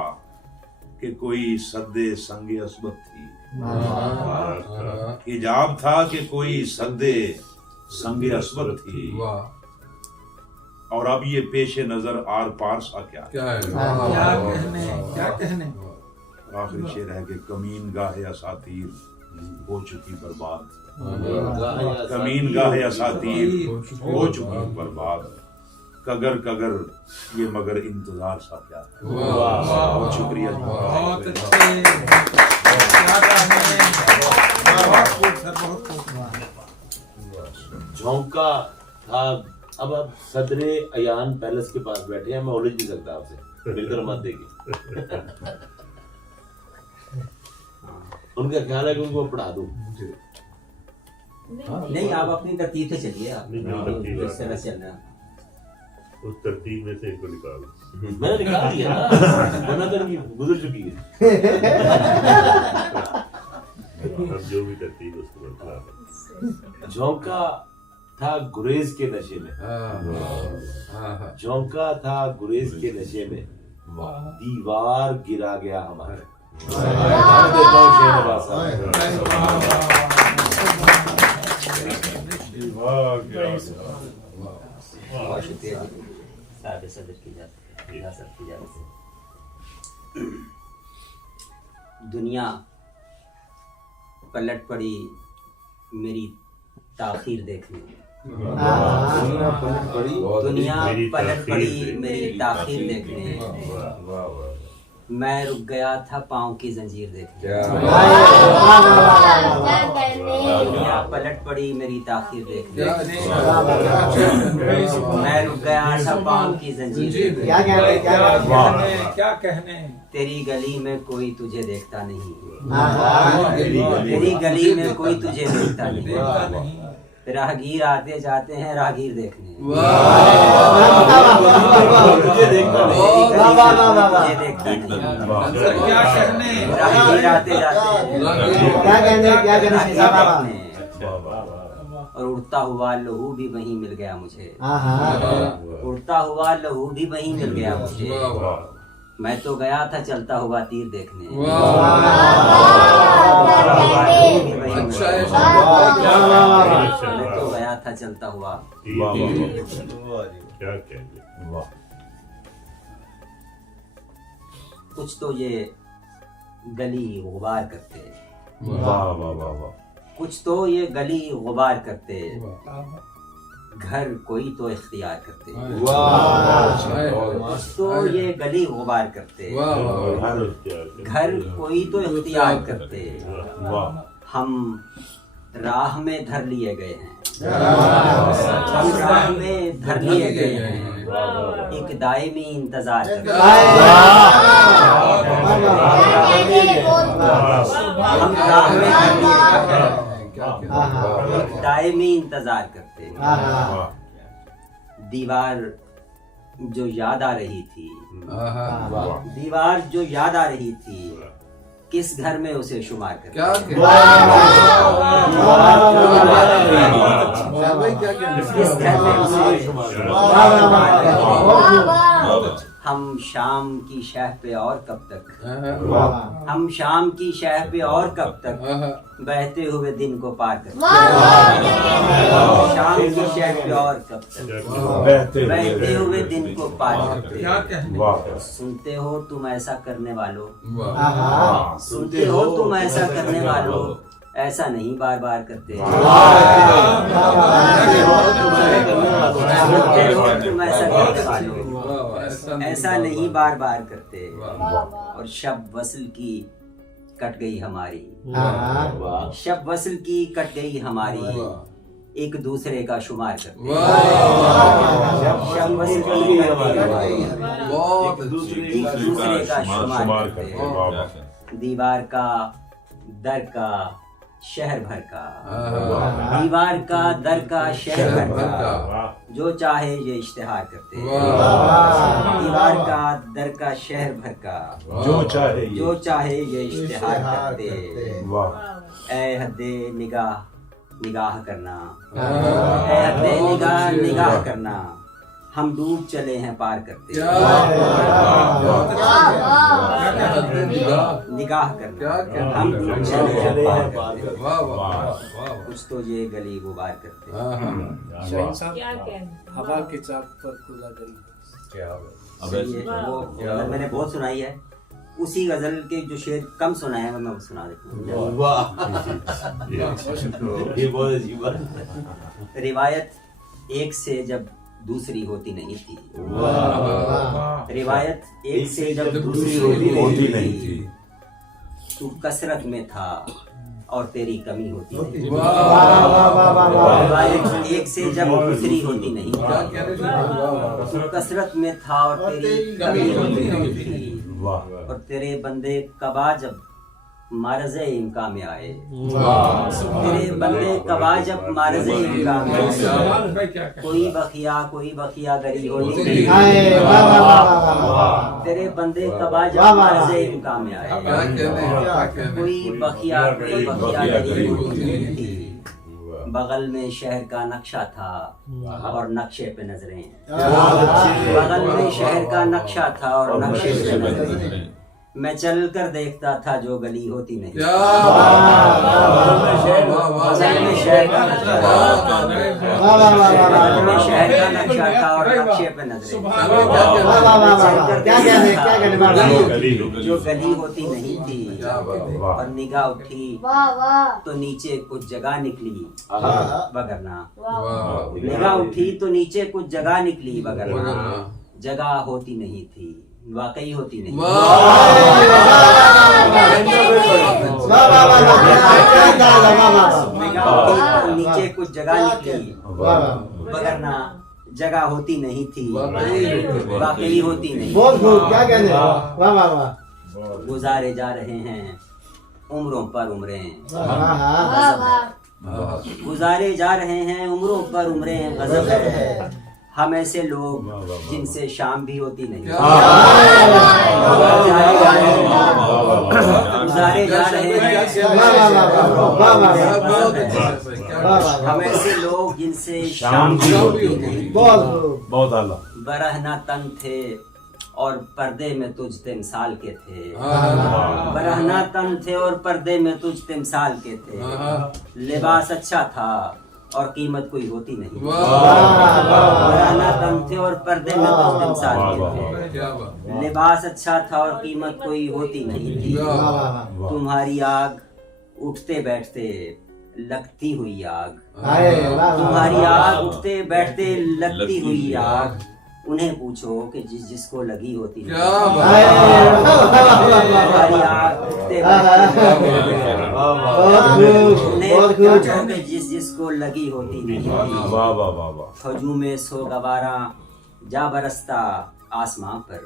कि कोई सद्दे संगे असबत थी, हिजाब था कि कोई सद्दे संगे असबत थी, और अब ये पेशे नजर आर पार सा क्या है। क्या कहने आखिरी शेर है कि कमीन गाहे असातीर हो चुकी बर्बाद, कमीन गाहे असातीर हो चुकी बर्बाद, कगर कगर ये मगर इंतजार सा क्या है। बहुत शुक्रिया। बहुत अच्छे। क्या कहने। बहुत खूब सर, बहुत खूब। झोंका था। अब आप सदरे अयान पैलेस के पास बैठे हैं, मैं उलझ नहीं सकता आपसे, मिलकर मत देखिए। उनका ख्याल है कि उनको पढ़ा दूं। नहीं, आप अपनी तरतीब से चलिए, आप इस तरह से चलना। उस तरतीब में से इनको निकाल। मैंने निकाल दिया ना, वरना तो इनकी गुजर चुकी है। अब जो भी तरतीब उसको बतला। झोंका था गुरेज के नशे में, झोंका था गुरेज के नशे में, दीवार गिरा गया हमारे। देता हूँ शेर नवाज साहब। बहुत शुक्रिया साहब सदर की इजाजत की जाने से। दुनिया पलट पड़ी मेरी ताखीर देखने, दुनिया पलट पड़ी, दुनिया पलट पड़ी मेरी ताखीर देखने, मैं रुक गया था पाँव की जंजीर देखने। दुनिया पलट पड़ी मेरी ताखीर देखने, मैं रुक गया था पाँव की जंजीर देखने। क्या कहने। तेरी गली में कोई तुझे देखता नहीं, तेरी गली में कोई तुझे देखता नहीं, राहगीर आते जाते हैं राहगीर देखने, तुझे देखता तुझे देखता नहीं, क्या कहने। राहगीर आते जाते हैं। और उड़ता हुआ लहू भी वहीं मिल गया मुझे, उड़ता हुआ लहू भी वहीं मिल गया मुझे, मैं तो गया था चलता हुआ तीर देखने। मैं तो गया था चलता हुआ। क्या कहेंगे। कुछ तो ये गली गुबार करते, कुछ तो ये गली गुबार करते, घर कोई तो इख्तियार करते, कुछ तो ये गली गुबार करते, घर कोई तो इख्तियार करते, हम राह में धर लिए गए हैं, हम राह में धर लिए गए हैं, एक दायमी इंतजार करते हम राह में धर लिए गए हैं, एक दायमी इंतजार करते। दीवार जो याद आ रही थी, दीवार जो याद आ रही थी, किस घर में उसे शुमार करते क्या हैं? किस घर में उसे शुमार करते हैं? हम शाम की शह पे और कब तक, हम शाम की शह पे और कब तक बहते हुए दिन को पार करते हैं। शाम की शह पे और कब तक बहते हुए दिन को पार करते हैं। सुनते हो तुम ऐसा करने वालों, सुनते हो तुम ऐसा करने वालों, ऐसा नहीं बार बार करते। सुनते हो तुम ऐसा करने वालों, ऐसा नहीं बार बार करते। और शब वसल की कट गई हमारी, शब वसल की कट गई हमारी, एक दूसरे का शुमार करते। शब वसल की कट गई हमारी, एक दूसरे का शुमार करते। दीवार का दर का शहर भर का, दीवार का दर का शहर भर का, जो चाहे ये इश्तिहार करते। दीवार का दर का शहर भर का, जो चाहे ये इश्तिहार करते। ऐ हद्दे निगाह निगाह करना, ऐ हद्दे निगाह निगाह करना, हम डूब चले हैं पार करते। निगाह करना, हम डूब चले हैं पार करते। कुछ तो ये गली गुबार करते। हवा के चाक पर खुला दिल। वो मैंने बहुत सुनाई है। उसी गजल के जो शेर कम सुनाए हैं मैं वो सुना देता हूँ। ये बहुत अजीब बात है। रिवायत एक से जब दूसरी होती नहीं थी, रिवायत एक से जब दूसरी होती नहीं थी, तू कसरत में था और तेरी कमी होती नहीं। रिवायत एक से जब दूसरी होती नहीं थी, तू कसरत में था और तेरी कमी होती नहीं थी। और तेरे बंदे कबा जब मारज़े इम्का में आए, तेरे बंदे कबा जब मारज़े इम्का में आए, कोई बखिया गरी होती नहीं। तेरे बंदे कबा जब मारज़े इम्का में आए, कोई बखिया गरी होती नहीं थी। बगल में शहर का नक्शा था और नक्शे पे नजरें, बगल में शहर का नक्शा था और नक्शे पे नजरें। मैं चल कर देखता था जो गली होती नहीं। बगल में शहर का नक्शा था, बगल में शहर का नक्शा था और नक्शे पे नजरें। जो गली होती नहीं थी, और निगाह उठी तो नीचे कुछ जगह निकली बगरना। निगाह उठी तो नीचे कुछ जगह निकली बगरना, जगह होती नहीं थी, वाकई होती नहीं। नीचे कुछ जगह निकली वगरना जगह होती नहीं थी, वाकई होती नहीं। क्या कहने, वाह वाह वाह। गुजारे जा रहे हैं उम्रों पर उम्रें, गुजारे जा रहे हैं उम्रों पर उम्रें, गजब है हम ऐसे लोग जिनसे शाम भी होती नहीं। गुजारे जा रहे हैं हम ऐसे लोग जिनसे शाम भी होती नहीं। बहुत आला। बरहना तन थे और पर्दे में तुझ तिमसाल के थे, बरहना तन थे और पर्दे में तुझ तिमसाल के थे। लिबास अच्छा था और कीमत कोई होती नहीं। बरहना तन थे और पर्दे में तुझ तिमसाल के थे। लिबास अच्छा था और कीमत कोई होती नहीं थी। तुम्हारी आग उठते बैठते लगती हुई आग, तुम्हारी आग उठते बैठते लगती हुई आग। उन्हें पूछो कि जिसको लगी होती नहीं। तुम्हारी आग उठते बैठते कि जिसको लगी होती नहीं। हजूम सो गवारा जा बरसता आसमां पर,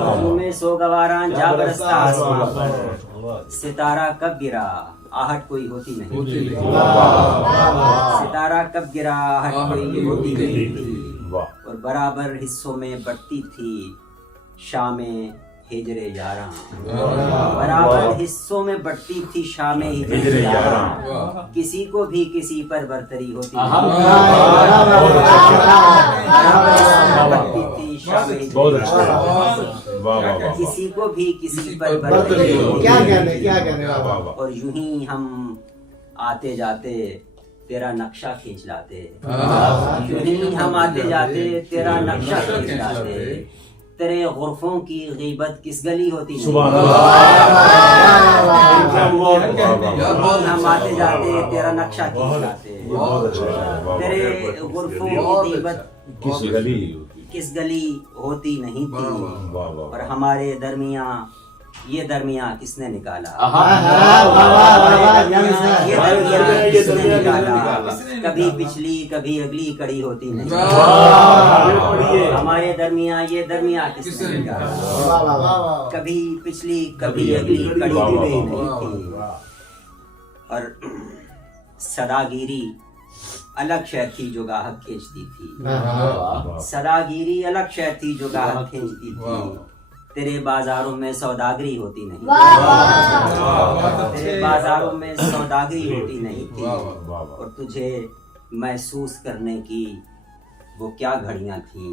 हजूम सो गवारा जा बरसता आसमां पर। सितारा कब गिरा आहट कोई होती नहीं, सितारा कब गिरा आहट कोई होती नहीं थी। और बराबर हिस्सों में बढ़ती थी शामें हिजरे 11 बराबर हिस्सों में बढ़ती थी शामें हिजरे 11 किसी को भी किसी पर बरतरी होती नहीं। बढ़ती थी शामें बहुत हिजरे अच्छा। 11 वाह वाह वाह किसी को भी किसी पर बरतरी होती क्या नहीं। कहने वाह वाह और यूं ही हम आते जाते तेरा नक्शा खींच लाते, यूं ही हम आते जाते तेरा नक्शा खींच लाते। तेरे गुरफों की गीबत किस गली होती नहीं। सुभान हम आते जाते तेरा नक्शा खींच लाते। बहुत अच्छा। तेरे गुरफों की गीबत किस गली किस गली होती नहीं थी। वाह वाह और हमारे दरमियां ये दरमियां किसने निकाला। ये दरमियां किसने निकाला। कभी पिछली कभी अगली कड़ी होती नहीं। हमारे दरमियां ये दरमियां किसने निकाला। कभी पिछली कभी अगली कड़ी होती नहीं थी। और सदागिरी अलग शय थी जो गाहक खींचती थी। सदागिरी अलग शय थी जो गाहक खींचती थी। तेरे बाजारों में सौदागरी होती नहीं। तेरे बाजारों में सौदागरी होती नहीं थी। और तुझे महसूस करने की वो क्या घड़ियां थी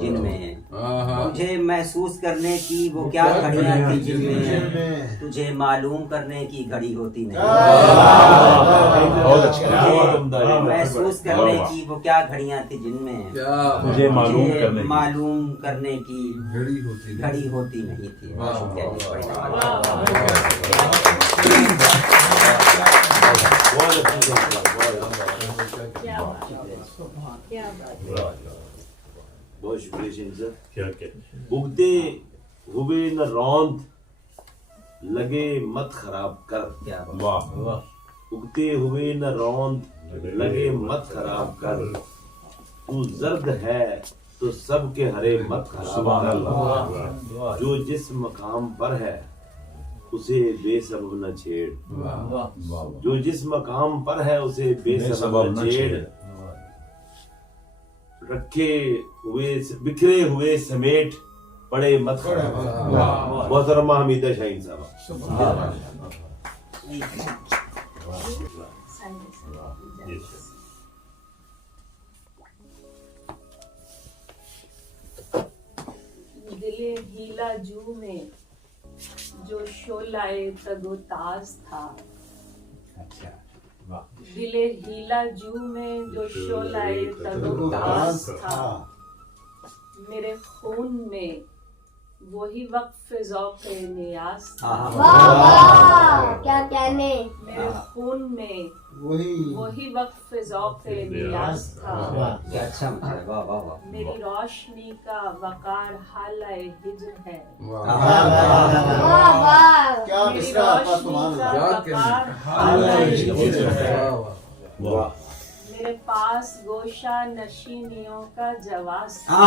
जिनमें तुझे महसूस करने की वो क्या घड़ियां थी जिनमें तुझे मालूम करने की घड़ी होती नहीं। तुझे महसूस करने की वो क्या घड़ियां थी जिनमें मुझे मालूम करने की घड़ी होती नहीं थी। बहुत शुक्रिया शेख सर। क्या क्या उगते हुए न रौंद लगे मत खराब कर। वाह उगते हुए न रौंद लगे मत खराब कर। तू जर्द है तो सबके हरे मत खराब कर। जो जिस मकाम पर है उसे बेसबब न छेड़। जो जिस मकाम पर है उसे बेसबब न छेड़। रखे हुए बिखरे हुए समेट पड़े मत खराब। मोहतरमा हमीदा शाहीन साहब। दिले हीला जू में जो शोलाए तगोताज था। दिले हीला जू में जो शोलाए तगोताज था। मेरे खून में वही वक्फ ज़ौक़े नियाज़ था। क्या कहने। मेरे खून में वही वक्फ ज़ौक़े नियाज़ था। अच्छा वाह वाह वाह। मेरी रोशनी का वकार हालाए हिज्र है। क्या मेरी मिसरा आपका रोशनी सुभान का अल्लाह। वकार हालाए हिज्र है। वाह मेरे पास गोशा नशीनियों का जवाब था।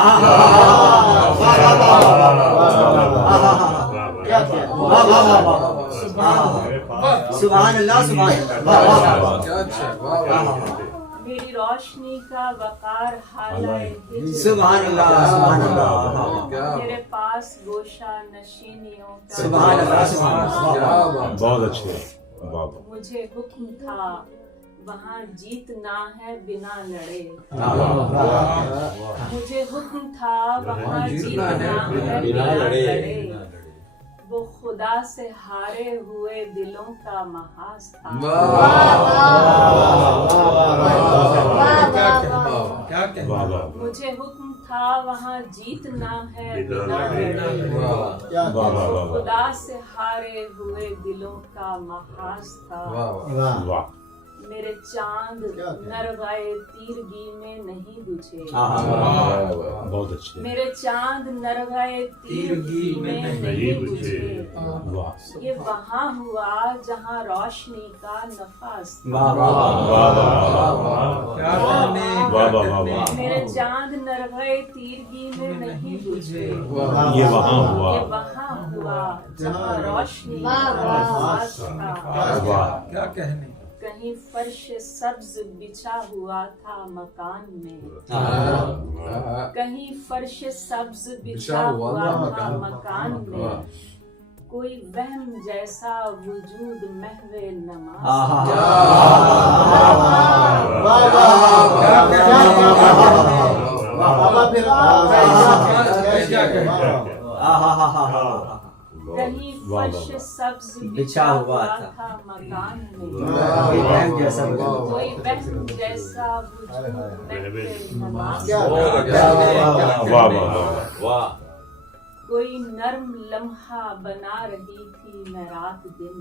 क्या क्या सुभान अल्लाह सुभान मेरी रोशनी का वकार हालाए हिज्र। सुभान अल्लाह। मेरे पास गोशा नशीनियों का सुभान अल्लाह सुभान। बहुत अच्छे। वाह मुझे हुक्म था वहाँ जीतना है बिना लड़े। मुझे हुक्म था वहाँ जीतना है बिना लड़े। वो खुदा से हारे हुए दिलों का महाज था। क्या कहना। मुझे हुक्म था वहाँ जीतना है बिना लड़े। वाह खुदा से हारे हुए दिलों का महाज था। वाह मेरे चांद नरगाए तीरगी में नहीं बुझे। बहुत अच्छे। मेरे चांद नरगाए तीरगी में नहीं बुझे। वाह ये वहाँ हुआ जहाँ रोशनी का नफास था। वाह वाह वाह। मेरे चांद नरगाए तीरगी में नहीं बुझे। ये वहाँ हुआ। ये वहाँ हुआ जहाँ रोशनी का नफास था। वाह क्या कहने। कहीं फर्श सब्ज बिछा हुआ था मकान में, कहीं फर्श सब्ज बिछा हुआ था मकान में, कोई वहम जैसा वजूद महवे नमाज। कहीं फर्श सब्ज बिछा हुआ था मकान में, कोई वहम जैसा वजूद महवे नमाज। वाह। कोई नर्म लम्हा बना रही थी मैं रात दिन,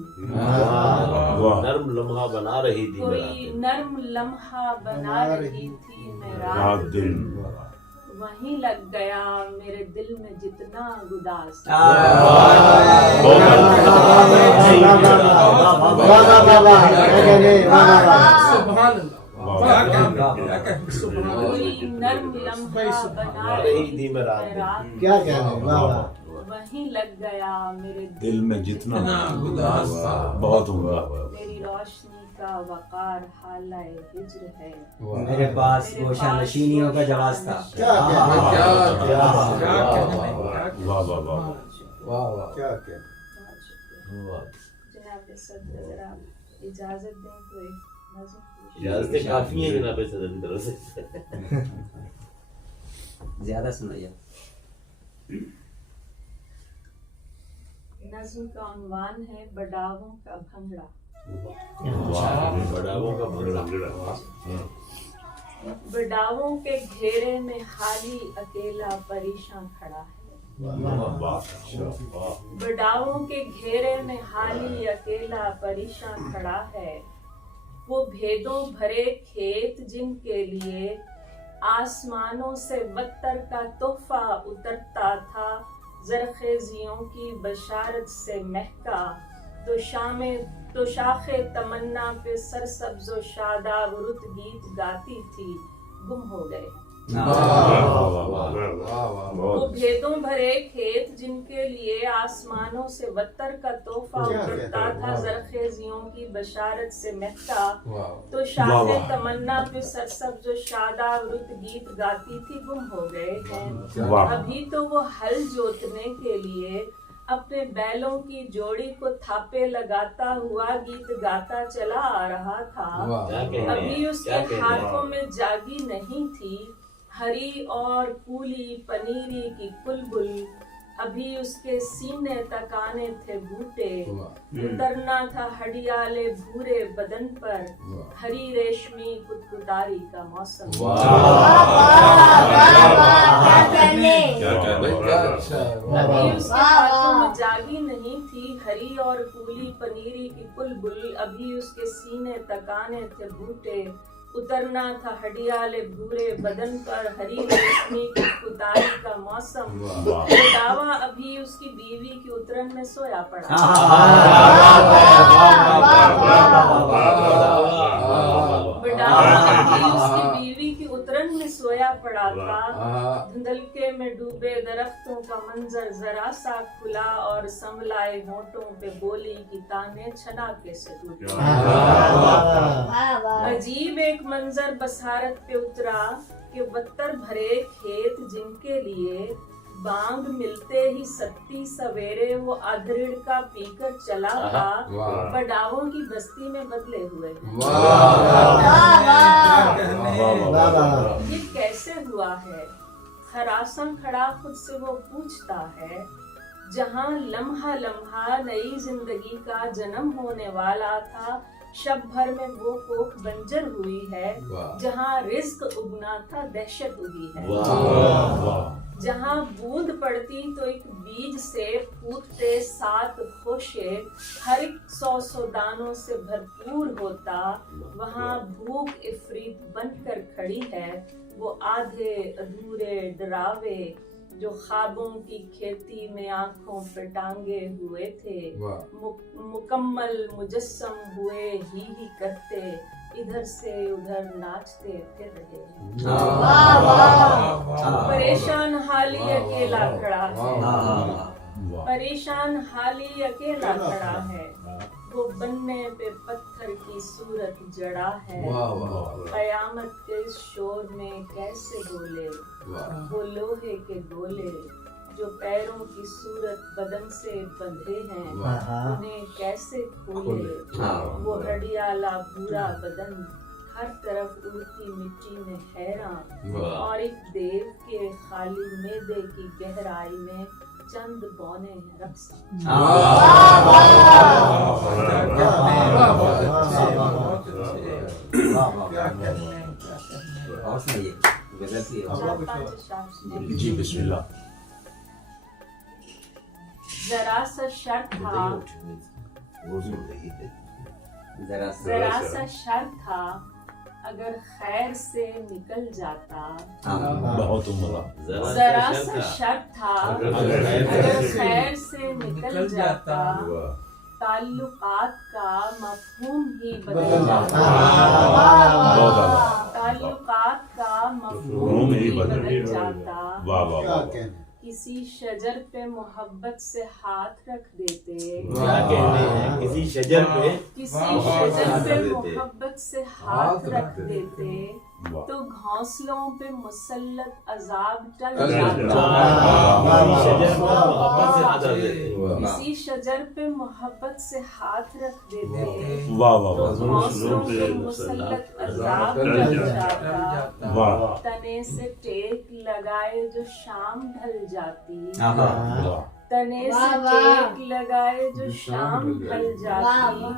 नर्म लम्हा बना रही थी कोई नर्म लम्हा बना रही थी मैं रात दिन, वहीं लग गया मेरे दिल में जितना गुदास था। कोई नर्म लम्हा बना रही थी मैं रात, क्या कहने, वहीं लग गया मेरे दिल में जितना गुदास था बहुत हुआ। मेरी रोशनी का वकार हालाए हिज्र है, मेरे पास गोशा नशीनियों का जवाब था। क्या क्या जनाब सदर अगर आप इजाजत दें तो एक नज़्म इजाजतें काफी है जनाब सदर की तरफ से। ज्यादा सुनाइए। नज़्म का उन्वान है बड़ावों का भंगड़ा। बड़ावों का भंगड़ा। बड़ावों के घेरे में हाली अकेला परेशान खड़ा है, बड़ावों के घेरे में हाली अकेला परेशान खड़ा है। वो भेदों भरे खेत जिनके लिए आसमानों से बदतर का तोहफा उतरता था, ज़रख़ेज़ियों की बशारत से महका तो शाखे तमन्ना पे सरसब्ज़ व शादाब रुत गीत गाती थी, गुम हो गए। वो भेदों भरे खेत जिनके लिए आसमानों से बदतर का तोहफा उतरता था, ज़रख़ेज़ियों की बशारत से महका तो शाखे तमन्ना पे सरसब्ज़ व शादाब रुत गीत गाती थी, गुम हो गए हैं। अभी तो वो हल जोतने के लिए अपने बैलों की जोड़ी को थापे लगाता हुआ गीत गाता चला आ रहा था। अभी उसके हाथों में जागी नहीं थी हरी और कूली पनीरी की कुलबुल, अभी उसके सीने तक आने थे बूटे, उतरना था हडियाले भूरे बदन पर हरी रेशमी कुतकुतारी का मौसम। अभी उसके हाथों में जागी नहीं थी हरी और कूली पनीरी की कुलबुल, अभी उसके सीने तक आने थे बूटे, उतरना था हडियाले भूरे बदन पर हरी रेशमी कुतारी का मौसम। दावा अभी उसकी बीवी की उतरन में सोया पड़ा। उसकी बीवी की उतरन में सोया पड़ा था। धुंधलके में डूबे दरख्तों का मंजर जरा सा खुला और संभलाए होठों पे बोली की ताने छलाके से टूटी। अजीब एक मंजर बसारत पे उतरा कि बत्तर भरे खेत जिनके लिए बांग मिलते ही सत्ती सवेरे वो अधरिड़ का पीकर चला था, बड़ावों की बस्ती में बदले हुए। ये कैसे हुआ है? खरासन खड़ा खुद से वो पूछता है, जहाँ लम्हा लम्हा नई जिंदगी का जन्म होने वाला था, शब भर में वो कोख बंजर हुई है। जहाँ रिज्क उगना था दहशत उगी है। जहाँ बूंद पड़ती तो एक बीज से फूटते 7 खोशे, हर एक 100 दानों से भरपूर होता, वहाँ भूख इफरीत बनकर खड़ी है। वो आधे अधूरे डरावे जो ख्वाबों की खेती में आंखों पे टांगे हुए थे, मुकम्मल मुजस्सम हुए ही करते, इधर से उधर नाचते फिर रहे। परेशान हाली अकेला खड़ा है, परेशान हाली अकेला खड़ा है। वो बनने पे पत्थर की सूरत जड़ा है। कयामत के इस शोर में कैसे बोले वो लोहे के गोले जो पैरों की सूरत बदन से बंधे हैं, उन्हें कैसे खोले वो हडियाला पूरा बदन हर तरफ उड़ती मिट्टी में हैरान और एक देव के खाली मैदे की गहराई में चंद बौने हैं रक्स। जी बिस्मिल्लाह। जरा सा शर्त था, जरा सा शर्त था, अगर खैर से निकल जाता। बहुत उम्र। जरा सा शर्त था, अगर खैर से निकल जाता, ताल्लुकात का मफहूम ही बदल जाता। ताल्लुकात का मफहूम ही बदल जाता। किसी शजर पे मोहब्बत से हाथ रख देते। क्या कहने हैं? किसी शजर पे मोहब्बत से हाथ रख देते तो घोंसलों पे मुसल्लत अजाब टल जाता। किसी शजर पे मोहब्बत से हाथ रख देते तो घोंसलों पे मुसल्लत अजाब टल जाता। तने से टेक लगाए जो शाम ढल जाती। तने से टेक लगाए जो शाम ढल जाती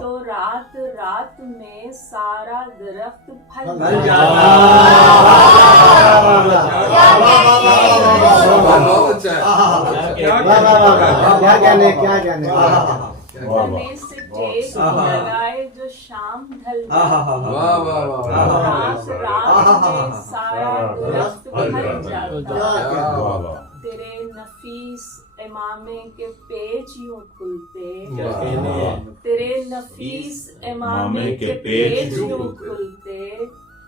तो रात रात में सारा दरख्त फल जाता। क्या कहने तने से टेक लगाए जो शाम ढल जाती रात रात में सारा दरख्त फल जाता। तेरे नफीस इमामे के पेच यूं खुलते। तेरे नफीस इमामे के पेच यूं खुलते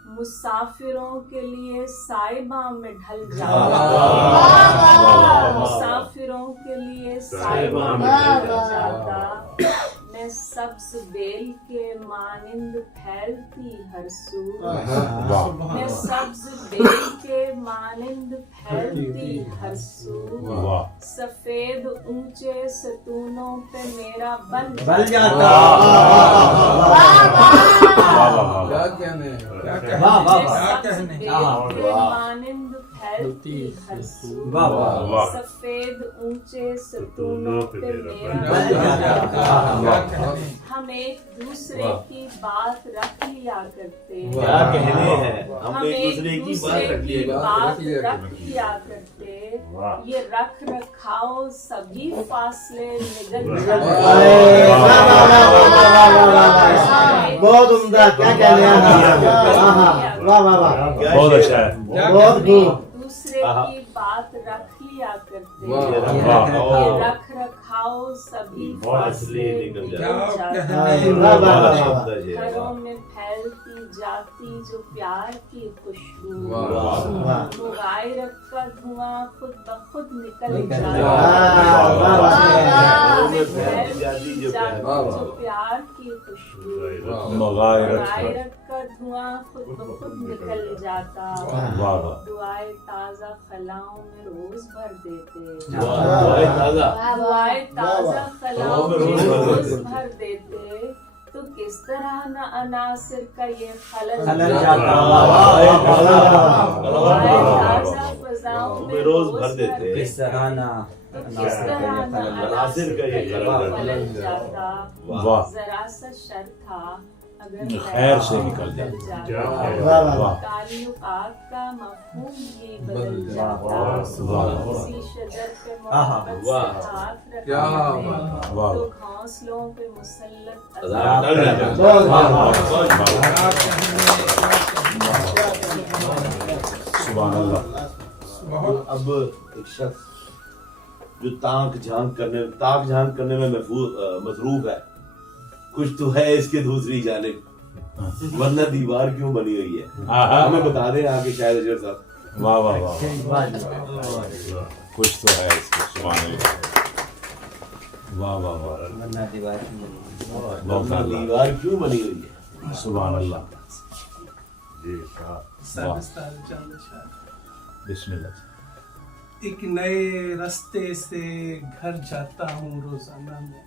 मुसाफिरों के लिए साइबा में ढल जाता। मुसाफिरों के लिए साइबा में ढल जाता। मैं सब्ज बेल के मानिंद फैलती हर सू। मैं सब्ज बेल के मानिंद फैलती हर सू। सफेद ऊंचे सतूनों पे मेरा बल जाता। मानिंद फैलती हर सू। सफेद ऊंचे सतूनों पे मेरा बल जाता। हम एक दूसरे की बात रख लिया करते। क्या कहने हैं? हम एक दूसरे की बात रख लिया करते। ये रख रखाओ सभी फासले निगल जाते। बहुत उम्दा। क्या कहने हैं? वाह वाह वाह, बहुत अच्छा है। बहुत खूब। दूसरे की बात रख लिया करते। ये रख रखाओ सभी फासले निकल जाते। घरों में फैलती जाती जो प्यार की खुशबू। मुगायरत का धुआं खुद ब खुद निकल जाता। जो प्यार की खुशबू। मुगायरत का धुआं खुद ब खुद निकल जाता। दुआए ताजा खलाओं में रोज भर देते। दुआए ताजा खलाओं में रोज भर देते तो किस तरह न अनासिर का ये खलल जाता। दुआए ताजा फजाओं में रोज भर देते किस तरह न अनासिर का ये खलल जाता। जरा सा शर था अगर खैर से निकल जाता। ताल्लुकात का मफहूम ही बदल जाता। किसी शजर पे मोहब्बत से हाथ रखते तो घोंसलों पे मुसल्लत अजाब टल जाता। सुभान अल्लाह। अब एक शख्स जो ताक झांक करने में मसरूफ है, कुछ तो है इसके दूसरी जानिब, वरना दीवार क्यों बनी हुई है? हमें बता दें आगे शायद अजहर साहब। वाह वाह वाह, कुछ तो है इसके। सुभान अल्लाह। वाह वाह वाह वरना दीवार दीवार क्यों बनी हुई है? सुभान अल्लाह। जी हाँ। बिस्मिल्लाह। एक नए रास्ते से घर जाता हूँ रोजाना में।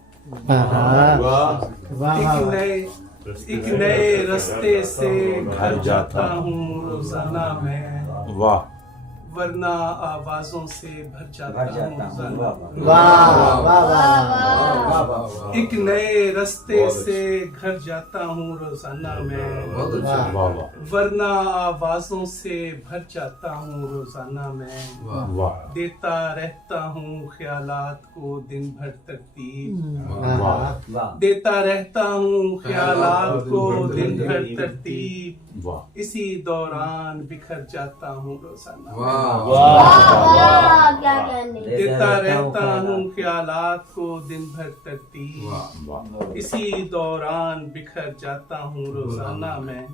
एक नए रास्ते से घर जाता हूँ रोजाना में। वाह वरना आवाजों से भर जाता हूँ रोजाना में। एक नए रास्ते से घर जाता हूँ रोजाना में। वरना आवाजों से भर जाता हूँ रोजाना में। देता रहता हूँ ख्यालात को दिन भर तरतीब। देता रहता हूँ ख्यालात को दिन भर तरतीब। इसी दौरान बिखर जाता हूँ रोजाना। क्या कहने। देता रहता हूँ ख्यालात को दिन भर तरतीब। इसी दौरान बिखर जाता हूँ रोजाना मैं।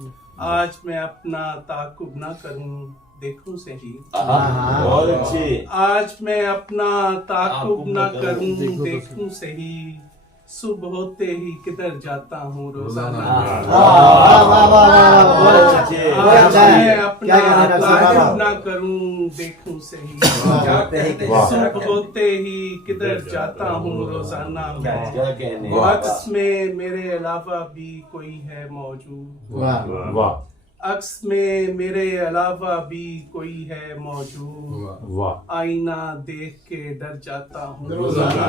आज मैं अपना ताकुब ना करूँ देखूं सही। बहुत अच्छे। आज मैं अपना ताकुब ना करूँ देखूं सही। सुबह होते ही किधर जाता हूँ रोजाना। आज मैं अपना ताकुब ना करूँ देखूं सही। सुबह होते ही किधर जाता हूँ रोजाना क्या मैं। कहने। अक्स में मेरे अलावा भी कोई है मौजूद। वाह अक्स में मेरे अलावा भी कोई है मौजूद। वाह आईना देख के डर जाता हूँ रोजाना।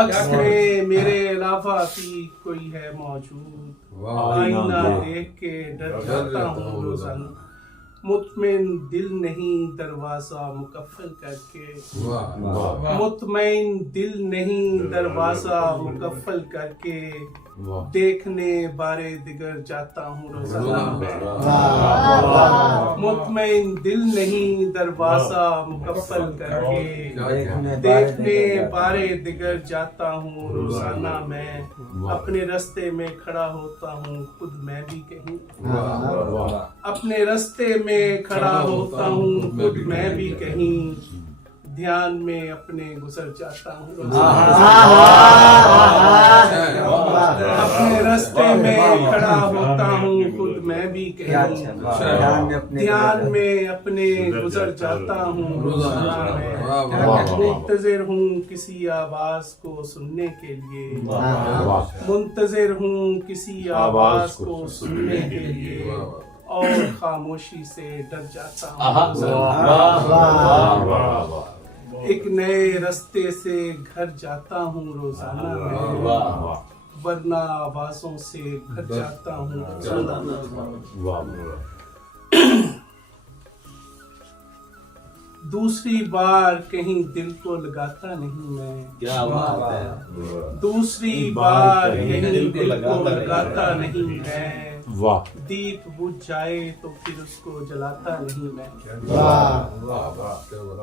अक्स में मेरे अलावा भी कोई है मौजूद। आईना देख के डर जाता हूँ रोजाना। मुतमईन दिल नहीं दरवाजा मुकफ्फल करके। मुतमईन दिल नहीं दरवाजा मुकफ्फल करके। देखने बारे दिगर जाता हूँ रोजाना। मुतमईन दिल नहीं दरवाजा मुकफ्फल करके। देखने बारे दिगर जाता हूँ रोजाना मैं। अपने रास्ते में खड़ा होता हूँ खुद मैं भी कहीं। अपने रास्ते में खड़ा होता हूँ खुद मैं भी कहीं। ध्यान में अपने गुजर जाता हूँ अपने रास्ते में खड़ा होता हूँ खुद मैं भी कहीं। ध्यान में अपने गुजर जाता हूँ रोजाना मैं। मुंतजिर हूँ किसी आवाज को सुनने के लिए। मुंतजिर हूँ किसी आवाज को सुनने के लिए। और खामोशी से डर जाता हूँ। एक नए रास्ते से घर जाता हूँ रोजाना में। वरना आवाजों से भर जाता हूँ रोजाना। दूसरी बार कहीं दिल को लगाता नहीं मैं। क्या बात है। दूसरी बार कहीं दिल को लगाता नहीं मैं। वाह दीप बुझ जाए तो फिर उसको जलाता नहीं मैं।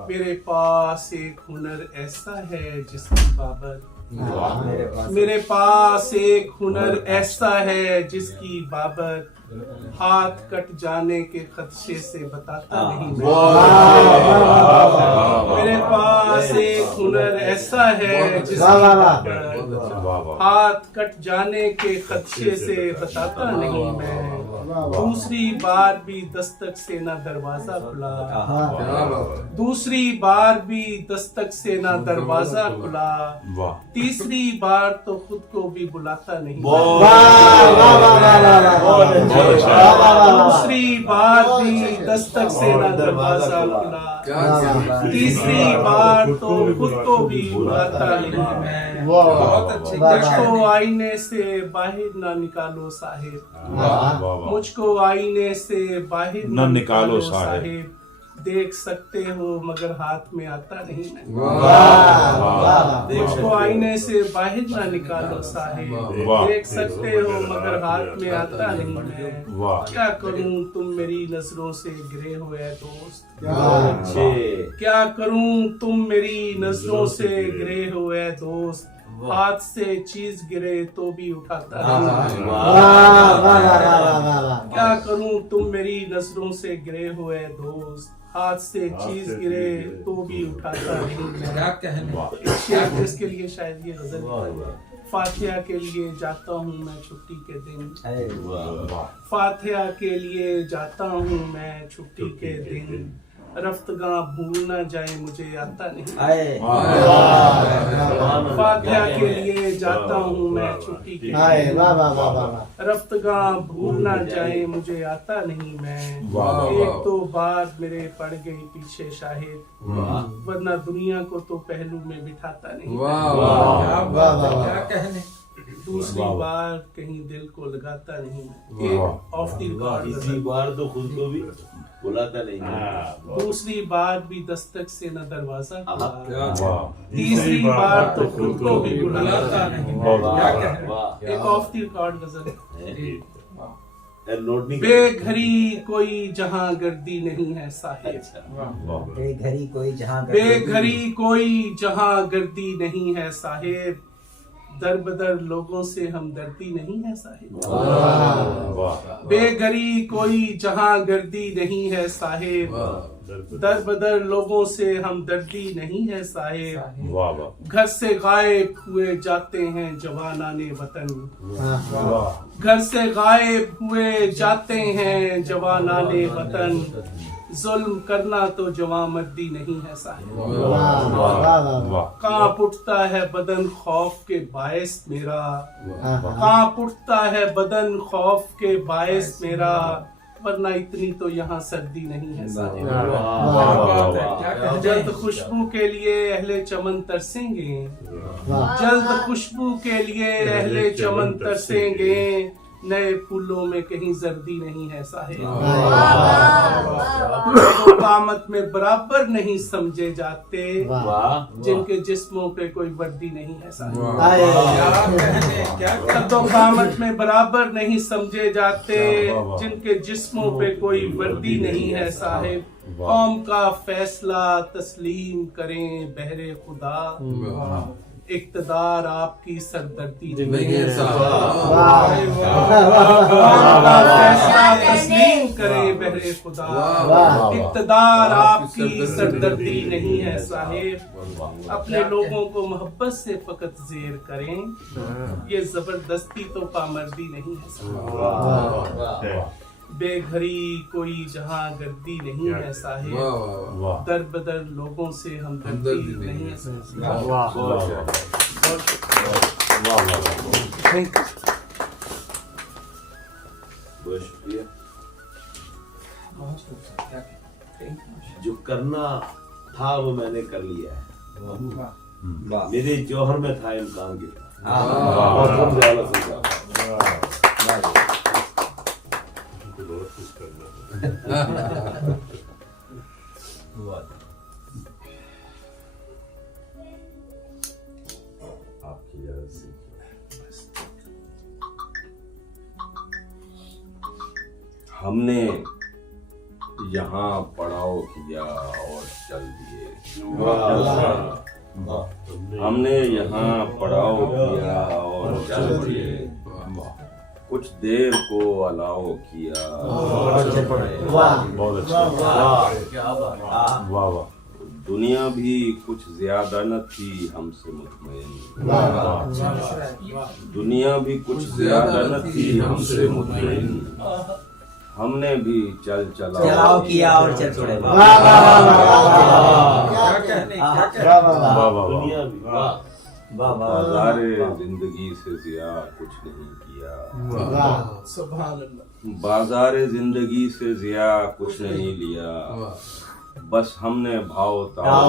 मेरे पास एक हुनर ऐसा है जिसकी बाबत। मेरे पास एक हुनर ऐसा है जिसकी बाबत। हाथ कट जाने के खदशे से बताता नहीं मैं। मेरे पास एक हुनर ऐसा है जिसकी बाबत। हाथ कट जाने के खदशे से बताता नहीं मैं। दूसरी बार भी दस्तक से ना दरवाजा खुला। दूसरी बार भी दस्तक से ना दरवाजा खुला। तीसरी बार तो खुद को भी बुलाता नहीं। दूसरी बार भी दस्तक से ना दरवाजा खुला। तीसरी बार तो खुद को भी बुलाता नहीं मैं। मुझको आईने से बाहर ना निकालो साहिब। मुझको आईने से बाहर ना निकालो साहिब। देख सकते हो मगर हाथ में आता नहीं मैं। मुझको आईने से बाहर ना निकालो साहिब। देख सकते हो मगर हाथ में आता नहीं मैं। क्या करूं तुम मेरी नजरों से गिरे हो ऐ दोस्त। क्या करूं तुम मेरी नजरों से गिरे हो ऐ दोस्त। हाथ से चीज गिरे तो भी उठाता वाह नहीं। वाह वाह वाह वाह वाह। क्या करूं तुम मेरी नजरों से गिरे हुए दोस्त, हाथ से चीज गिरे तो भी उठाता नहीं मैं। क्या कहने। शेर जिसके लिए शायद ये गजल। फातिहा के लिए जाता हूँ मैं छुट्टी के दिन, फातिहा के लिए जाता हूँ मैं छुट्टी के दिन, रफ्तगा भूल ना जाए मुझे आता नहीं। फातिहा के लिए जाता हूँ मैं छुट्टी के दिन, वाह वाह वाह वाह। रफ्तगा भूल ना जाए मुझे आता नहीं मैं। एक तो बात मेरे पड़ गई पीछे शाहिद, वरना दुनिया को तो पहलू में बिठाता नहीं। क्या कहने। दूसरी बार कहीं दिल को लगाता नहीं मैं। एक ऑफ द रिकॉर्ड इसी बार तो खुद को भी बुलाता नहीं। दूसरी बार भी दस्तक से न दरवाजा खुला, वाह। तीसरी बार तो खुद को भी बुलाता नहीं। क्या कहने। वाह। एक ऑफ द रिकॉर्ड गजल। नोट नहीं बेघरी कोई जहां गर्दी नहीं है साहिब, बेघरी कोई जहां बेघरी कोई जहां गर्दी नहीं है साहिब, दर बदर लोगों से हमदर्दी नहीं है साहिब। बेघरी कोई जहां गर्दी नहीं है साहिब, दर बदर लोगों से हमदर्दी नहीं है साहिब। घर से गायब हुए जाते हैं जवानाने वतन, घर से गायब हुए जाते हैं जवानाने वतन, जुल्म करना तो जवामर्दी नहीं है साहिब। कांप उठता है बदन खौफ के बायस मेरा, कांप उठता है बदन खौफ के बायस मेरा, वरना इतनी तो यहाँ सर्दी नहीं है साहिब। जल्द खुशबू के लिए अहले चमन तरसेंगे, जल्द खुशबू के लिए अहले चमन तरसेंगे, नए फूलों में कहीं जर्दी नहीं है साहिब। तो कामत में बराबर नहीं समझे जाते, जिनके जिस्मों पे कोई वर्दी नहीं है साहिब। तो कामत में बराबर नहीं समझे जाते, जिनके जिस्मों पे कोई वर्दी नहीं है साहिब। कौम का फैसला तस्लीम करें बहरे खुदा, इक्तदार आपकी सरदर्दी नहीं है साहिब। फैसला तस्लीम करे बहरे खुदा, इक्तदार आपकी सरदर्दी नहीं है साहिब। अपने लोगों को मोहब्बत से फकत ज़ेर करें, ये जबरदस्ती तो पामर्दी नहीं है साहिब। बेघरी कोई जहां गर्दी नहीं है साहिब, दर बदर लोगों से हमदर्दी नहीं है साहिब। बहुत शुक्रिया। जो करना था वो मैंने कर लिया है, मेरे जौहर में था इम्कान के। आपकी वजह से हमने यहाँ पड़ाव किया और चल दिए, हमने यहाँ पड़ाव किया और चल दिए, कुछ देर को अलाव किया। बहुत अच्छा। वाह वाह। दुनिया भी कुछ ज्यादा न थी हमसे मुतमईन, दुनिया भी कुछ ज्यादा न थी हमसे मुतमईन, हमने भी चल चलाओ किया और चल पड़े। दुनिया भी बाज़ारे जिंदगी से जिया कुछ नहीं किया, सुभान अल्लाह। बाज़ारे जिंदगी से जिया कुछ नहीं लिया, बस हमने भाव ताव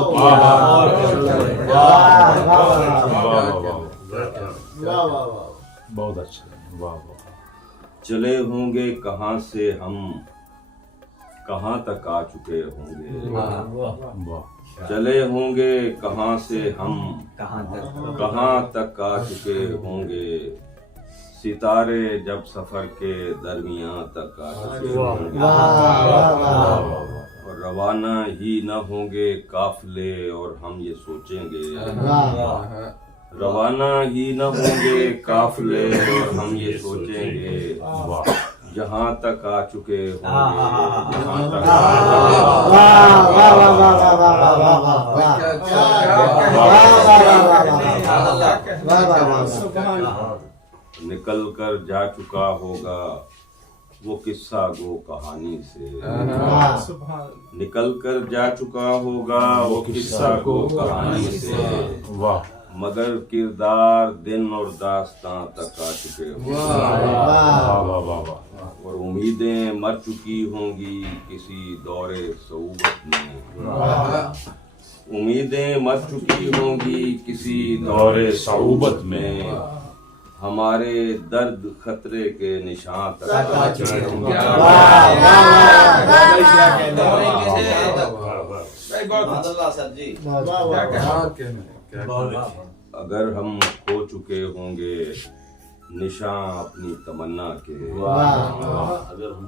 बहुत अच्छा। वाह वाह। चले होंगे कहाँ से हम, कहाँ तक आ चुके होंगे, चले होंगे कहाँ से हम, कहाँ तक आ चुके होंगे, सितारे जब सफर के दरमियान तक आ चुके होंगे, और रवाना ही न होंगे काफिले और हम ये सोचेंगे रवाना ही न होंगे काफिले और हम ये सोचेंगे जहाँ तक आ चुके होंगे जहाँ तक निकल कर जा चुका होगा वो किस्सा गो कहानी से निकल कर जा चुका होगा वो किस्सा गो कहानी से मगर किरदार दिन और दास्तां तक आ चुके होंगे और उम्मीदें मर चुकी होंगी किसी दौरे सऊबत में उम्मीदें मर चुकी होंगी किसी दौरे सऊबत में हमारे दर्द खतरे के निशान तक आ चुके होंगे। अगर हम खो चुके होंगे निशान अपनी तमन्ना के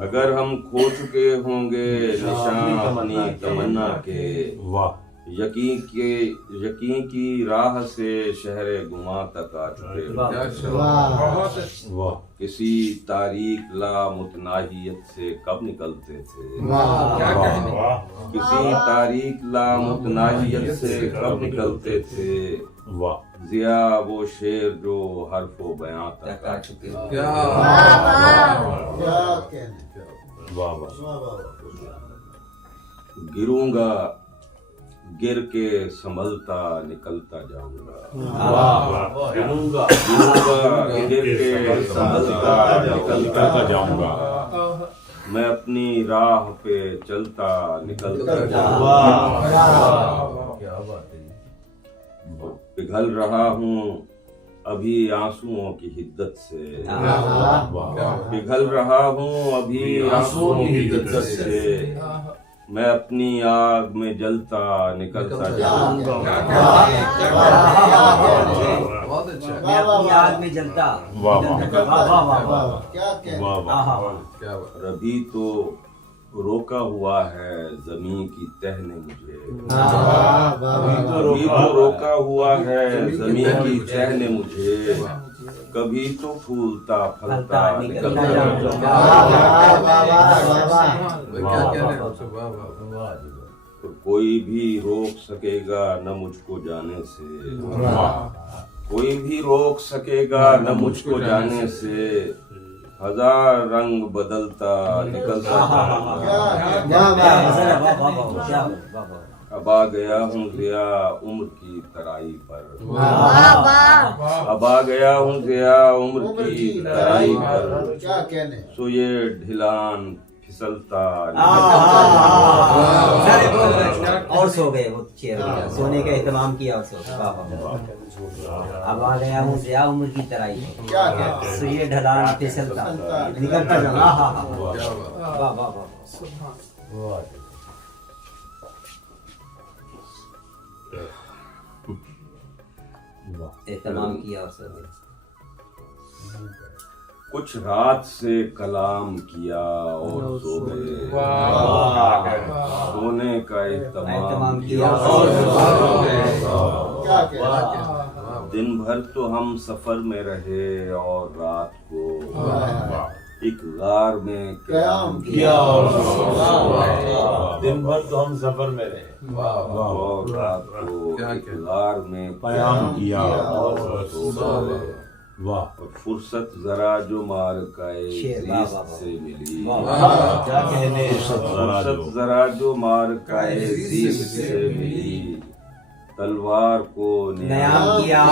अगर हम खो चुके होंगे निशान अपनी तमन्ना के यकीन की राह से शहरे गुमा तक आ चुके होंगे किसी तारीख ला मुतनाहियत से कब निकलते थे किसी तारीख ला मुतनाहियत से कब निकलते थे जिया वो शेर जो हरफो बयां तक आ चुके गिरूंगा गिर के संभलता निकलता जाऊंगा गिरूंगा गिर के संभलता निकलता जाऊंगा मैं अपनी राह पे चलता निकलता जाऊंगा पिघल रहा हूँ अभी आंसुओं की हिद्दत से पिघल रहा हूँ अभी आंसुओं की हिद्दत से मैं अपनी आग में जलता निकलता जाऊंगा मैं अपनी आग में जलता अभी तो रोका हुआ है जमीन की तह ने मुझे अभी तो रोका हुआ है जमीन की तह ने मुझे कभी तो फूलता फलता निकलता तो कोई भी रोक सकेगा न मुझको जाने से कोई भी रोक सकेगा न मुझको जाने से हजार रंग बदलता निकलता अब आ गया हूँ ज़िया उम्र की तराई पर अब आ गया हूँ ज़िया उम्र की तराई पर सो ये ढिलान फिसलता और सो गए वो चेयर सोने का एहतमाम किया और सो अब आ गया हूँ ज़िया उम्र की तराई पर सो ये ढलान फिसलता निकलता वाह वाह वाह एहतमाम किया और सब कुछ रात से कलाम किया और सो गए सोने का एहतमाम किया और दिन भर तो हम सफर में रहे और रात को एक गार में कयाम किया और दिन भर तो हम सफर में रहे और रात को एक गार में कयाम किया और और फुर्सत जरा जो मार से मिली क्या कहने फुर्सत जरा जो मार से मिली तलवार को नयाम किया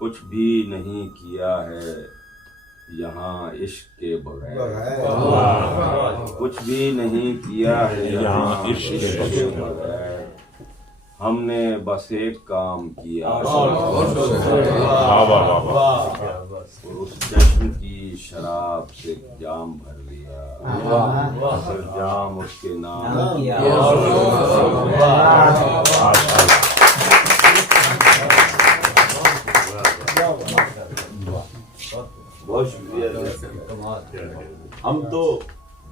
कुछ भी नहीं किया है यहाँ इश्क के बगैर कुछ भी नहीं किया है यहाँ इश्क के बगैर हमने बस एक काम किया उस जश्न की शराब से जाम भर लिया फिर जाम उसके नाम किया बहुत शुक्रिया। हम तो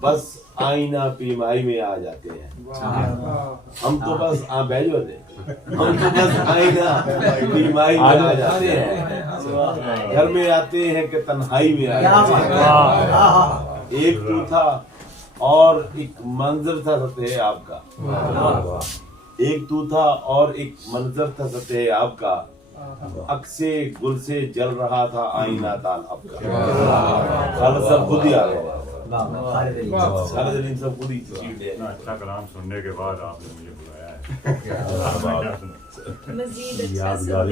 बस आईना पीमाई में आ जाते हैं। हम तो बस बैजो दे, हम तो बस आईना पीमाई में आ जाते हैं। घर में आते हैं कि तन्हाई में आ जाते हैं। एक तू था और एक मंजर था सतह आपका, एक तू था और एक मंजर था सतह आपका, अक्से गुल से जल रहा था आईना तालाब का। खालिद साहब खुद ही आ गए, खालिद अलीम साहब खुद ही। इतना अच्छा कलाम सुनने के बाद आपने मुझे बुलाया है। मजीद अच्छा यादगार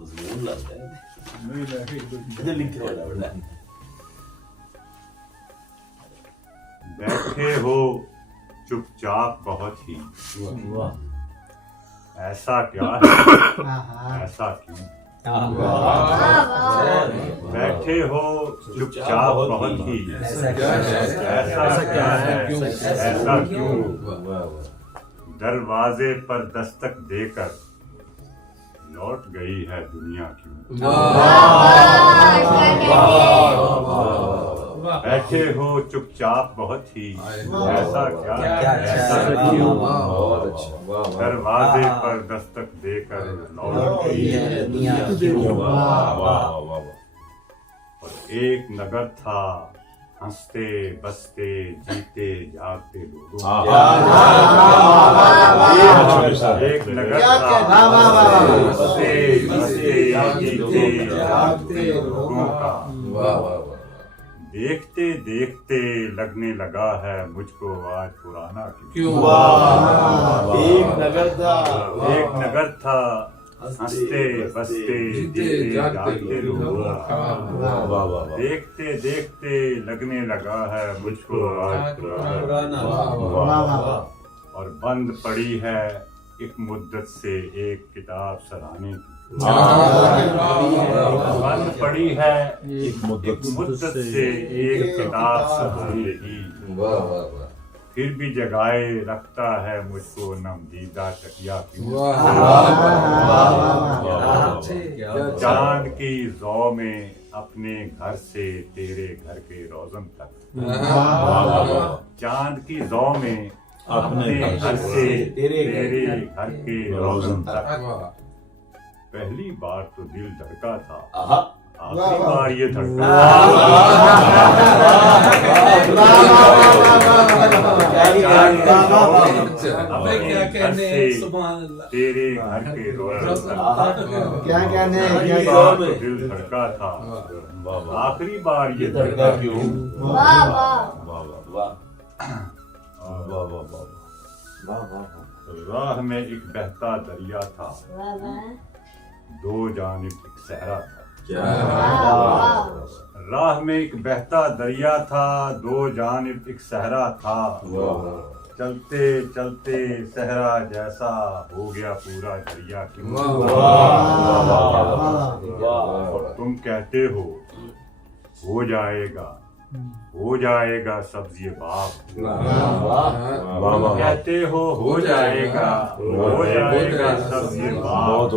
मजमून लगता है अच्छा लिखे वाला बड़ा। बैठे हो चुपचाप बहुत ही, ऐसा क्या है, ऐसा क्यों? बैठे हो चुपचाप बहुत ही, ऐसा क्या है, ऐसा क्यों? दरवाजे पर दस्तक देकर लौट गई है दुनिया क्यों? बैठे हो चुपचाप बहुत ही, ऐसा क्या, ऐसा क्यों? दरवाजे पर दस्तक देकर लौट गई है दुनिया क्यों? और एक नगर था हंसते बसते जीते जागते लोगों, एक नगर था हंसते बसते जीते जागते लोगों का। देखते देखते लगने लगा है मुझको आज पुराना क्यों? एक नगर था हंसते बसते जीते जागते लोगों का। देखते देखते लगने लगा है मुझको आज पुराना। और बंद पड़ी है एक मुद्दत से एक किताब सराहने की, बंद पड़ी है एक मुद्दत से एक किताब सराहने की। फिर भी जगाए रखता है मुझको नमदीदा तकिया क्यों? चांद की ज़ौ में अपने घर से तेरे घर के रोज़न तक, चांद की ज़ौ में अपने घर से तेरे घर के रोज़न तक। पहली बार तो दिल धड़का था, आखिरी बार ये धड़का क्या कहने, तेरे घर के रोज़न तक। क्या कहने, पहली बार तो दिल धड़का था, आखिरी बार ये धड़का क्यों? राह में एक बहता दरिया था, दो जानिब एक सहरा था। राह में एक बहता दरिया था, दो जानिब एक सहरा था। चलते चलते सहरा जैसा हो गया पूरा दरिया क्यों? और तुम कहते हो जाएगा सब्जी बाग, कहते हो जाएगा सब्जी बाग।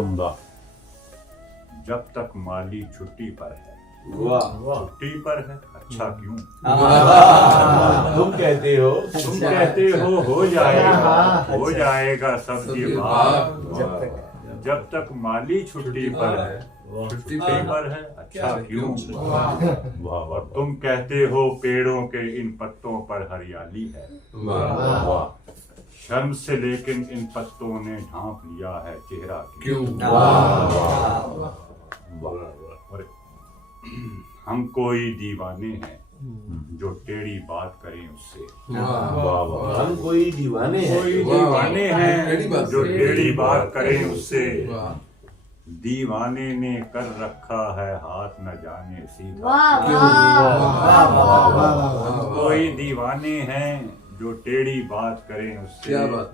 जब तक माली छुट्टी पर है, छुट्टी पर है, अच्छा क्यों? तुम कहते हो जाएगा सब्जी बाग। जब तक माली छुट्टी पर है, अच्छा क्यों? और तुम कहते हो पेड़ों के इन पत्तों पर हरियाली है, शर्म से लेकिन इन पत्तों ने ढांप लिया है चेहरा क्यों? और हम कोई दीवाने हैं जो टेढ़ी बात करें उससे, हम कोई दीवाने हैं जो टेढ़ी बात करें उससे। दीवाने ने कर रखा है हाथ न जाने सीधा क्यों? कोई दीवाने हैं जो टेढ़ी बात करें उससे। क्या बात।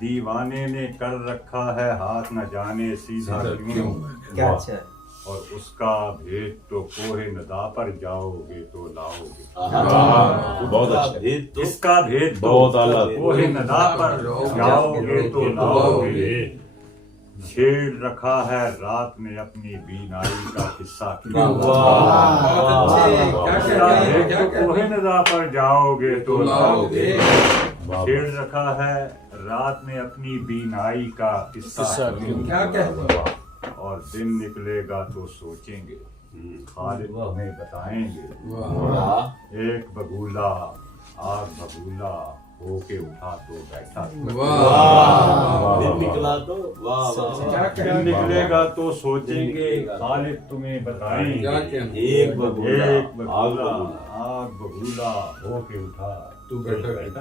दीवाने ने कर रखा है हाथ न जाने सीधा क्यों? क्या अच्छा। और उसका भेद तो कोहे नदा पर जाओगे तो लाओगे। बहुत अच्छा। इसका भेद तो बहुत आला। कोहे नदा पर जाओगे तो लाओगे। छेड़ रखा है रात में अपनी बीनाई का किस्सा। कोहे नदा पर जाओगे तो लाओगे। छेड़ रखा है रात में अपनी बीनाई का किस्सा। और दिन निकलेगा तो सोचेंगे, खालिद हमें बताएंगे। एक बगुला आग बगुला होके उठा तो बैठा। दिन निकला तो दिन निकलेगा तो सोचेंगे, खालिद तुम्हें बताएंगे। एक बगुला आग बगुला होके उठा तू बैठा।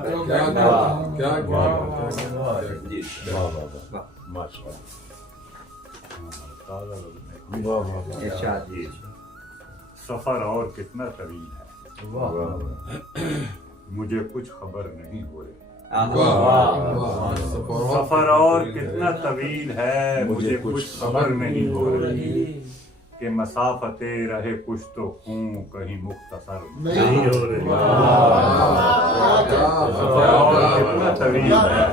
सफर और कितना तवील है, मुझे कुछ खबर नहीं हो रही। सफर और कितना तवील है, मुझे कुछ खबर नहीं हो रही। कि मसाफते रहे कुछ तो खूं कहीं मुख्तसर नहीं हो रही। सफर और कितना तवील है,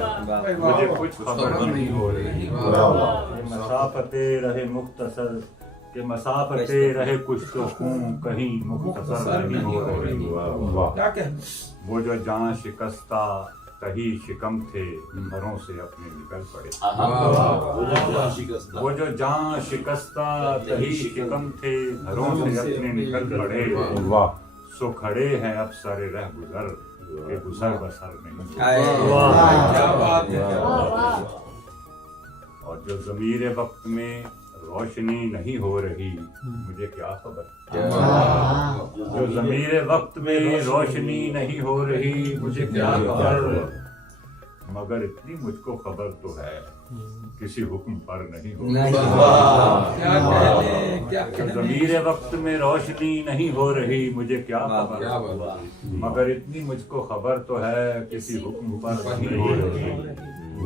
मुझे कुछ खबर नहीं हो रही। मसाफते रहे मुख्तसर के मसाफते रहे कुछ तो खूं कहीं मुख्तसर नहीं हो रही। वो जो जान शिकस्ता तही शिकम थे, घरों से अपने निकल पड़े। वो जो जान शिकस्ता तही शिकम थे, घरों से अपने निकल पड़े। सो खड़े हैं अब सरे रह गुजर के गुजर बसर नहीं। क्या बात है। और जो ज़मीरे वक्त में रोशनी नहीं हो रही, मुझे क्या खबर। जो ज़मीरे वक्त में रोशनी नहीं हो रही, मुझे क्या खबर। मगर इतनी मुझको खबर तो है, किसी हुक्म पर नहीं हो रही। ज़मीरे वक्त में रोशनी नहीं हो रही, मुझे क्या खबर। मगर इतनी मुझको खबर तो है, किसी हुक्म पर नहीं हो रही।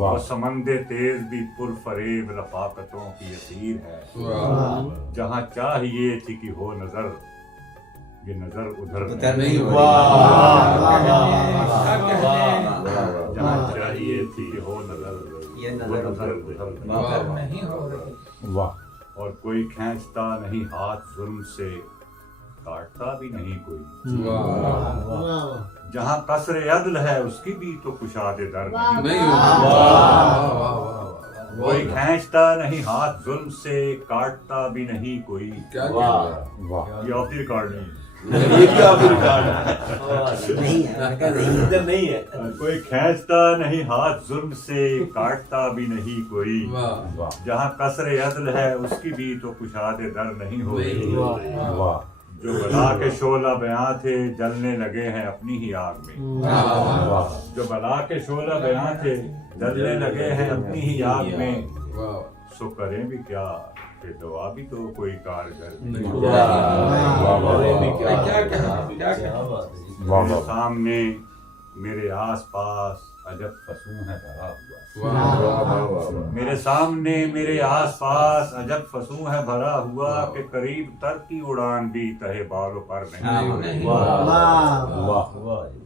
और समंदे तेज भी पुरफरेब रफाकतों की असीर है। जहाँ चाहिए थी कि हो नजर, ये नजर उधर नहीं हो रही। जहाँ चाहिए थी कि हो नजर, ये नजर उधर नहीं हो रही। वाह। और कोई खींचता नहीं हाथ जुल्म से, काटता भी नहीं कोई। जहाँ कसर अदल है उसकी भी तो कुशादे दर नहीं। कोई खींचता नहीं हाथ जुल्म से, काटता भी नहीं कोई। ये ऑफ द रिकॉर्ड नहीं है। कोई खींचता नहीं हाथ जुल्म से, काटता भी नहीं कोई। जहाँ कसर अदल है उसकी भी तो कुशादे दर नहीं हो रही। जो बला के शोला बयां थे, जलने लगे हैं अपनी ही आग में। जो बला के शोला बयां थे, जलने लगे हैं अपनी ही आग में। सो करें भी क्या, कि दवा भी तो कोई कारगर नहीं। मेरे सामने मेरे आस पास अजब फसूं है भरा हुआ। मेरे सामने मेरे आस पास अजब फसूं है भरा हुआ, कि करीब तर की उड़ान भी तहे बालों पर नहीं।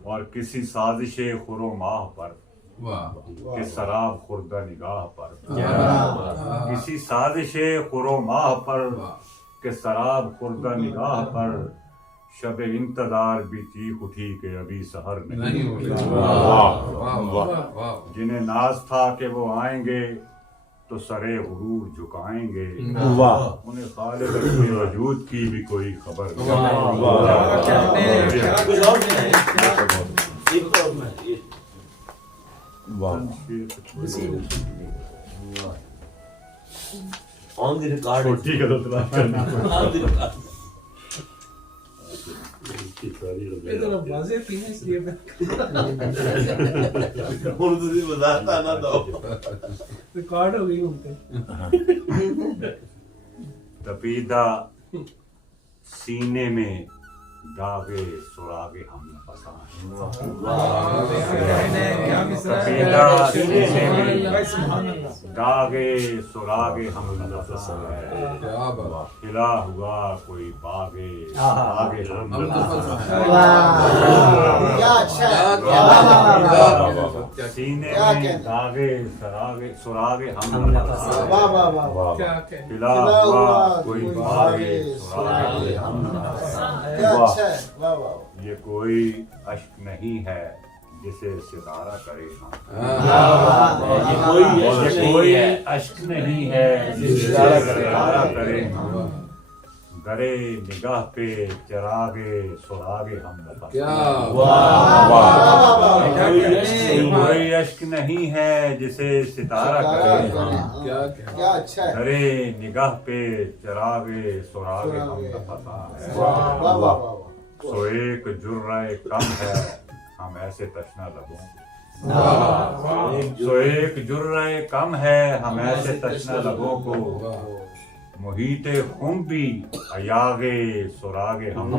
और किसी साजिशे खुरो माह पर, कि शराब खुर्दा निगाह पर। किसी साजिशे खुरो माह पर, कि शराब खुर्दा निगाह पर। शब इंतजार भी चीख उठी के अभी सहर नहीं। जिन्हें नाज था कि वो आएंगे तो सरे गुरूर झुकाएंगे। उन्हें खालिद अपने वजूद की भी कोई खबर ऑन द रिकॉर्ड। छोटी गलत मजे पीने इसलिए बताता ना तो रिकॉर्ड हो गई उनके। तपीदा सीने में दागे सुरागे हम नफसा क्या मिसरा है? कबीला सीने में दागे सुरागे हम नफसा खिला हुआ कोई बागे आगे हम क्या अच्छा है, सीने क्या में कहना? दागे सरागे सुरागे हम नफसा वाह वाह वाह वाह, क्या कहने खिला हुआ कोई बागे सुरागे हम नफसा क्या अच्छा है, वाह वाह ये कोई अश्क नहीं है जिसे सितारा करे हम ये कोई ये यश नहीं कोई है अश्क नहीं है जिसे सितारा करे हम गरे निगाह पे चरागे सुरागे हम नफसा कोई यश नहीं है कोई अश्क नहीं है जिसे सितारा करे हम क्या अच्छा है, गरे निगाह पे चरागे सुरागे हम नफसा वाह वाह वाह वाह। सो एक जुर्राए कम है हम ऐसे तशना लगों सो एक जुर्राए कम है हम ऐसे तशना लगों को मुहीते खुम भी अयागे सुरागे हम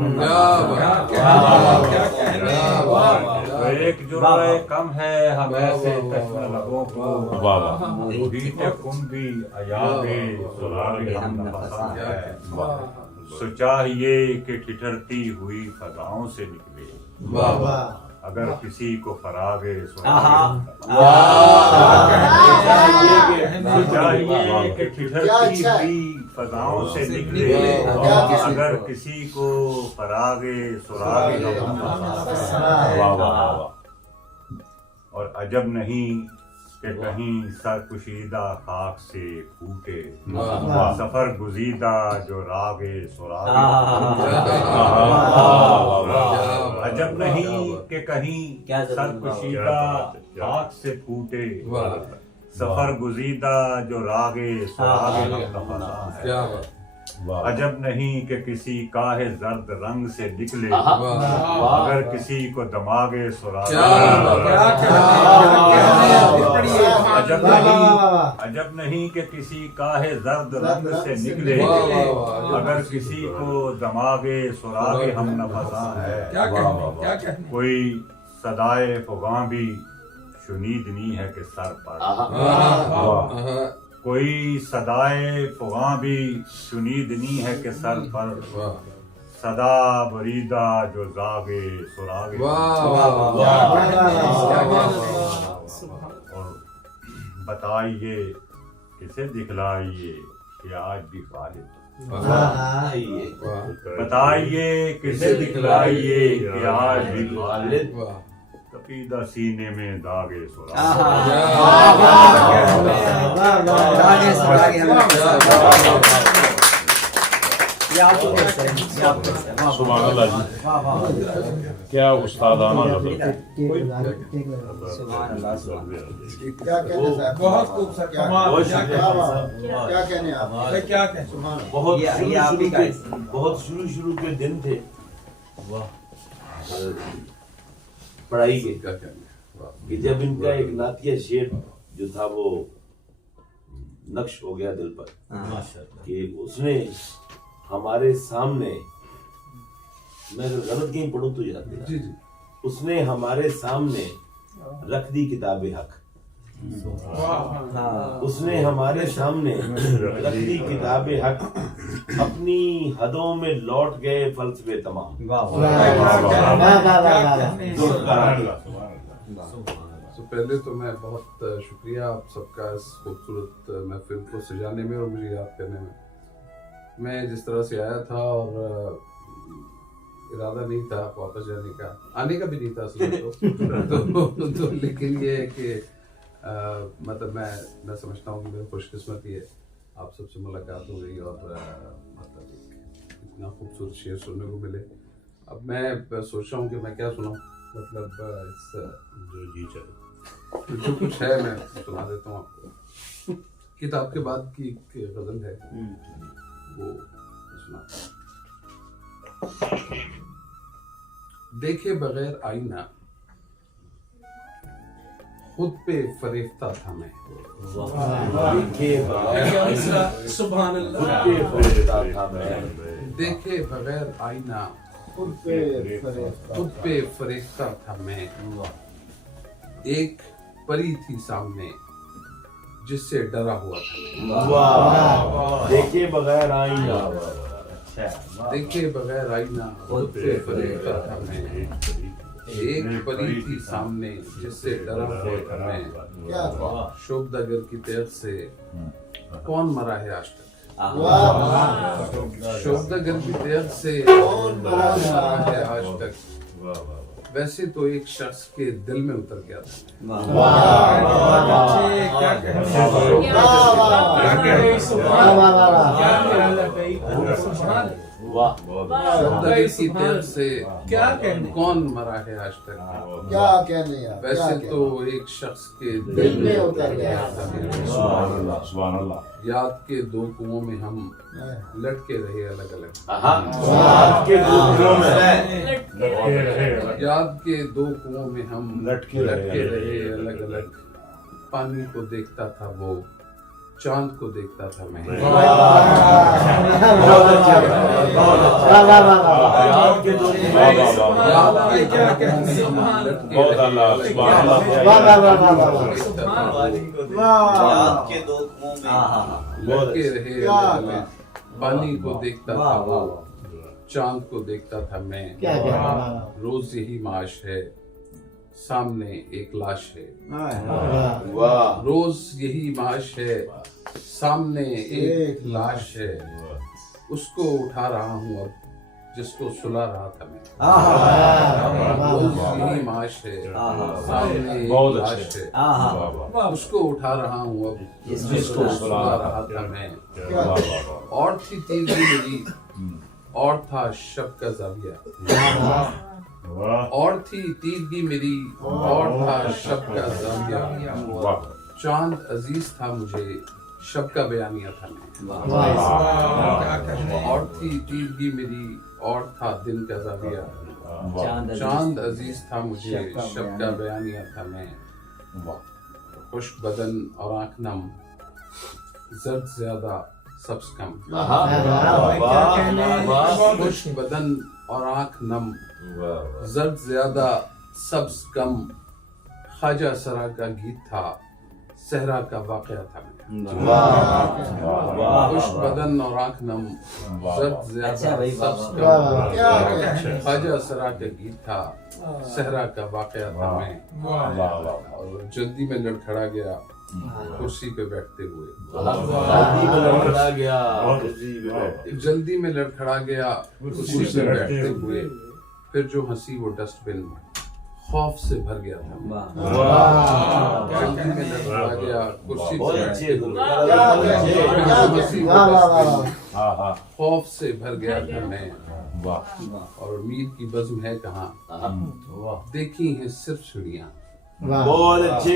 सो एक जुर्राए कम है हम ऐसे तशना लगों को मुहीते खुम भी अयागे सुरागे हम नफसा है सो चाहिए कि ठिठरती हुई फजाओं से निकले अगर किसी को फरागे चाहिए कि ठिठरती हुई फजाओं से निकले अगर किसी को फरागे सुरागे और अजब नहीं कि कहीं सर कुशीदा खाक से फूटे सफर गुजीदा जो रागे सुरागे अजब नहीं कि कहीं सर कुशीदा खाक से फूटे सफर गुजीदा जो रागे सुरागे है अजब नहीं कि किसी काहे जर्द रंग से निकले अगर किसी को दमागे सुरागे अजब नहीं कि किसी काहे जर्द रंग से निकले अगर किसी को दमागे सुरागे हम नफसा है कोई सदाए फुगां भी शुनीद नहीं है कि सर पर कोई सदाए फुगां भी शुनीद नहीं है कि सर पर सदा बरीदा जो जागे सुरागे और बताइए किसे दिखलाइए कि आज भी खालिद बताइए किसे दिखलाइए कि आज भी खालिद कपीदा सीने में दागे सुभान अल्लाह जी, क्या उस्तादाना नज़र। क्या कहने साहब, बहुत खूब सर, कमाल। क्या कहने आप, क्या कहने बहुत शुरू के दिन थे पढ़ाई के कि जब इनका एक नातिया शेर जो था वो नक्श हो गया दिल पर कि उसने हमारे सामने, मैं अगर गलत कहीं पढ़ूं तो याद दिला, उसने हमारे सामने रख दी किताबे हक, उसने हमारे सामने रख दी किताबे हक, अपनी हदों में लौट गए फलसफे तमाम। तो पहले तो मैं बहुत शुक्रिया आप सबका इस खूबसूरत महफिल को सजाने में और मुझे याद करने में। मैं जिस तरह से आया था और इरादा नहीं था वापस जाने का, आने का भी नहीं था असल में तो लेकिन ये है कि मतलब मैं समझता हूँ कि मेरी खुशकिस्मती है आप सबसे मुलाकात हो गई और मतलब इतना खूबसूरत शेर सुनने को मिले। अब मैं सोच रहा हूँ कि मैं क्या सुनाऊँ, मतलब जो जी चाहे जो कुछ है मैं सुना देता हूँ आपको। किताब के बाद की गजल है वो सुना। देखे बगैर आईना खुद पे फरेफ्ता था मैं, सुभान अल्लाह। देखे बगैर आईना खुद पे फरेश्ता था मैं, एक परी थी सामने जिससे डरा हुआ था। वाह, देखे बगैर आईना, देखे बगैर आईना, खुद पे फरेश्ता था मैं, एक परी थी सामने जिससे डरा हुआ था मैं। शोभदागर की तरफ से कौन मरा है आज तक? शोभदागर की तरफ से कौन मरा है आज तक? वैसे तो एक शख्स के दिल में उतर गया था। शोभदागर की तरफ से क्या कहने, कौन मरा है आज तक? क्या कहने यार, वैसे तो एक शख्स के दिल में उतर गया था। सुभान अल्लाह। याद के दो कुओं में हम लटके रहे अलग अलग। याद के दो कुओं में, याद के दो कुओं में हम लटके रहे अलग अलग। पानी को देखता था वो, चांद को देखता था मैं। याद के दो लटके रहे अलग अलग। पानी को देखता था वो, चांद को देखता था मैं। रोज यही माश है, सामने एक लाश है। रोज यही माश है, सामने एक लाश है। उसको उठा रहा हूँ अब, जिसको सुला रहा था मैं। रोज यही माश है, सामने एक लाश है। उसको उठा रहा हूँ अब, जिसको सुला रहा था मैं। और थी तीर मेरी, और था शब का जाविया। और थी तीरगी मेरी, और था शब का जाविया। चांद अजीज था मुझे, शब का बयानिया था मैं। और थी तीरगी मेरी, और था दिन का जाविया। चांद अजीज था मुझे, शब का बयानिया था मैं। खुश बदन और आंख नम, जर्द ज्यादा सब्ज कम। खुश बदन और आंख नम, जर्द ज्यादा सब्ज कम। ख्वाजा सरा का गीत था, सहरा का वाकया था मैं। खुश बदन और आंख नम, जर्द ज्यादा सब्ज कम। ख्वाजा सरा का गीत था, सहरा का वाकया था मैं। और जल्दी में लड़खड़ा गया कुर्सी पे बैठते हुए। जल्दी में लड़खड़ा गया कुर्सी पे बैठते हुए। फिर जो हंसी वो डस्टबिन खौफ से भर गया था। जल्दी में लड़खड़ा गया कुर्सी पे बैठते हुए। खौफ से भर गया था मैं। और उम्मीद की बज़्म है कहाँ, देखी है सिर्फ सीढ़ियाँ। बहुत अच्छे।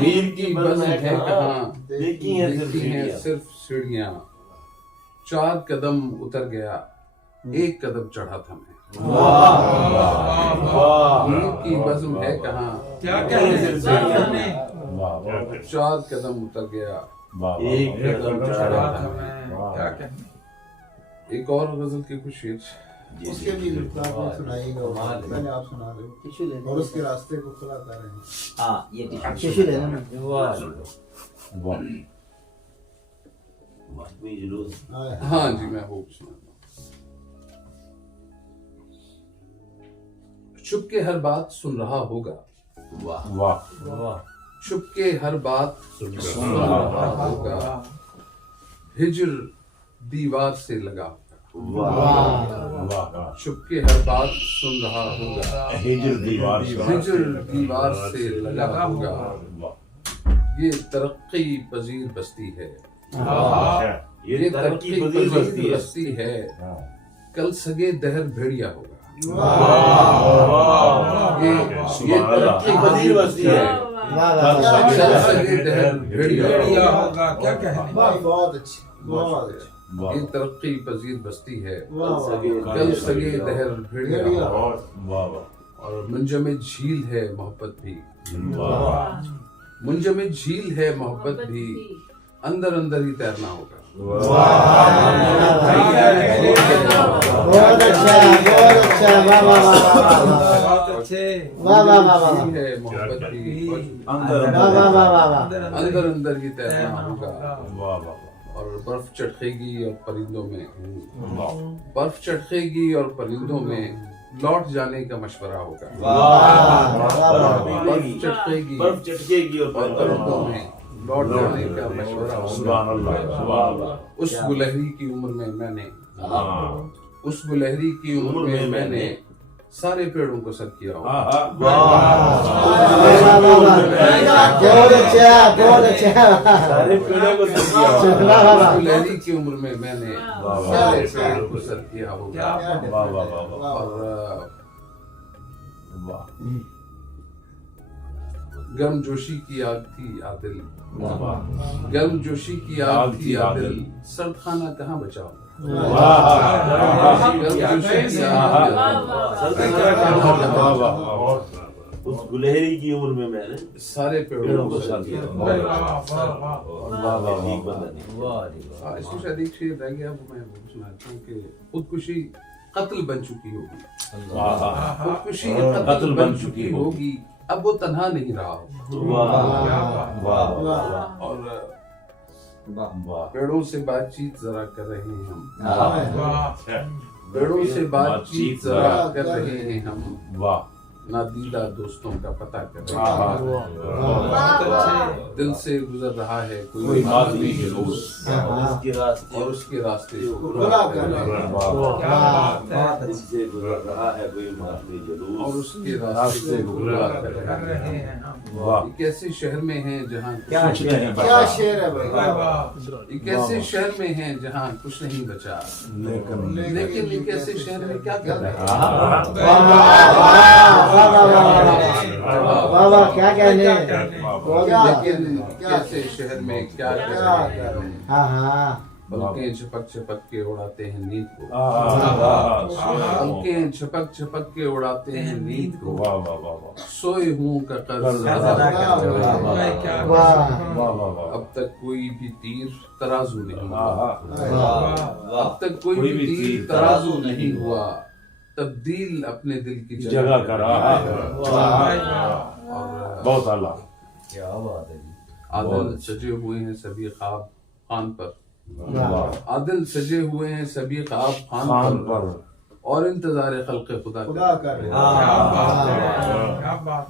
मीर की बज़्म है कहाँ, देखी हैं सिर्फ सीढ़ियाँ। 4 कदम उतर गया, 1 कदम चढ़ा था मैं। मीर की बज़्म है कहाँ, क्या कहने, 4 कदम उतर गया, 1 कदम चढ़ा था मैं। क्या कहने। एक और गजल के कुछ शेर उसके भी आप सुनाइएगा, पहले आप सुना रहे हो और उसके रास्ते को खुला कर रहे हैं। हाँ, ये टिश्यू ले लेना। हाँ जी, मैं वो सुनाता हूँ। चुप के हर बात सुन रहा होगा, चुप के हर बात सुन रहा होगा। हिजर दीवार से लगा, चुपके हर बात सुन रहा होगा। हिजर दीवार से लगा होगा। ये तरक्की पजीर बस्ती है, ये तरक्की पजीर बस्ती है। कल सगे दहर भेड़िया होगा। ये तरक्की पजीर बस्ती है, कल सगे दहर भेड़िया होगा। क्या कहने। बहुत अच्छी, बहुत अच्छी। ये तरक्की पजीर बस्ती है, कल सगे दहर भेड़िया। और मुंजमे झील है मोहब्बत भी, मुंजमे झील है मोहब्बत भी। अंदर अंदर ही तैरना होगा। बहुत अच्छा, बहुत अच्छा। वाह वाह वाह बहुत अच्छे। वाह वाह वाह वाह है मोहब्बत की वाह वाह वाह वाह वाह अंदर अंदर ही तैरना होगा। वाह वाह और बर्फ चटकेगी और परिंदों में बर्फ चटकेगी और परिंदों में लौट जाने का मशवरा होगा। बर्फ चटकेगी और परिंदों में लौट जाने का मशवरा होगा। उस गुलहरी की उम्र में मैंने उस गुलहरी की उम्र में मैंने सारे पेड़ों को सर किया होगा। बहुत अच्छा बहुत अच्छा। सारे पेड़ों को सर किया उस गुलहरी की उम्र में मैंने सारे पेड़ों को सर किया होगा। और गर्मजोशी की आग थी आदिल, गर्मजोशी की आग थी आदिल, सर्द खाना कहाँ बचा? उस गुलहरी की उम्र में मैंने सारे पेड़ों को सर किया। इसमें शायद एक शेर रह गया, वो मैं सुनाता हूँ कि खुदकुशी कत्ल बन चुकी होगी, खुदकुशी कत्ल बन चुकी होगी, अब वो तन्हा नहीं रहा और पेड़ों से बातचीत जरा कर रहे हैं हम, पेड़ों से बातचीत जरा कर रहे हैं हम, नादीदा दोस्तों का पता कर रहे हैं। दिल से गुजर रहा है कोई माधवी जुलूस और उसके रास्ते खुला कर रहे हैं। दिल से गुजर रहा है कोई माधवी जुलूस और उसके रास्ते खुला कर रहे हैं। एक ऐसे शहर में हैं जहाँ क्या शेर है भाई, एक ऐसे शहर में हैं जहाँ कुछ नहीं बचा, लेकिन एक ऐसे शहर में क्या कर रहे वाह वाह क्या कहने। लेकिन कैसे शहर में क्या कर रहे हैं? हाँ हाँ पलकें झपक झपक के उड़ाते हैं नींद को, पलकें झपक झपक के उड़ाते हैं नींद को, सोए हूँ का कर्ज अदा कर रहे हैं। अब तक कोई भी तीर तराजू नहीं हुआ, अब तक कोई भी तीर तराजू नहीं हुआ, तब्दील अपने दिल की जगह कर रहा है। बहुत आला। क्या बात है जी। आदिल सजे हुए हैं सभी ख्वाब खान पर, आदिल सजे हुए हैं सभी ख्वाब खान पर, और इंतजार खल्क़े खुदा कर रहे हैं।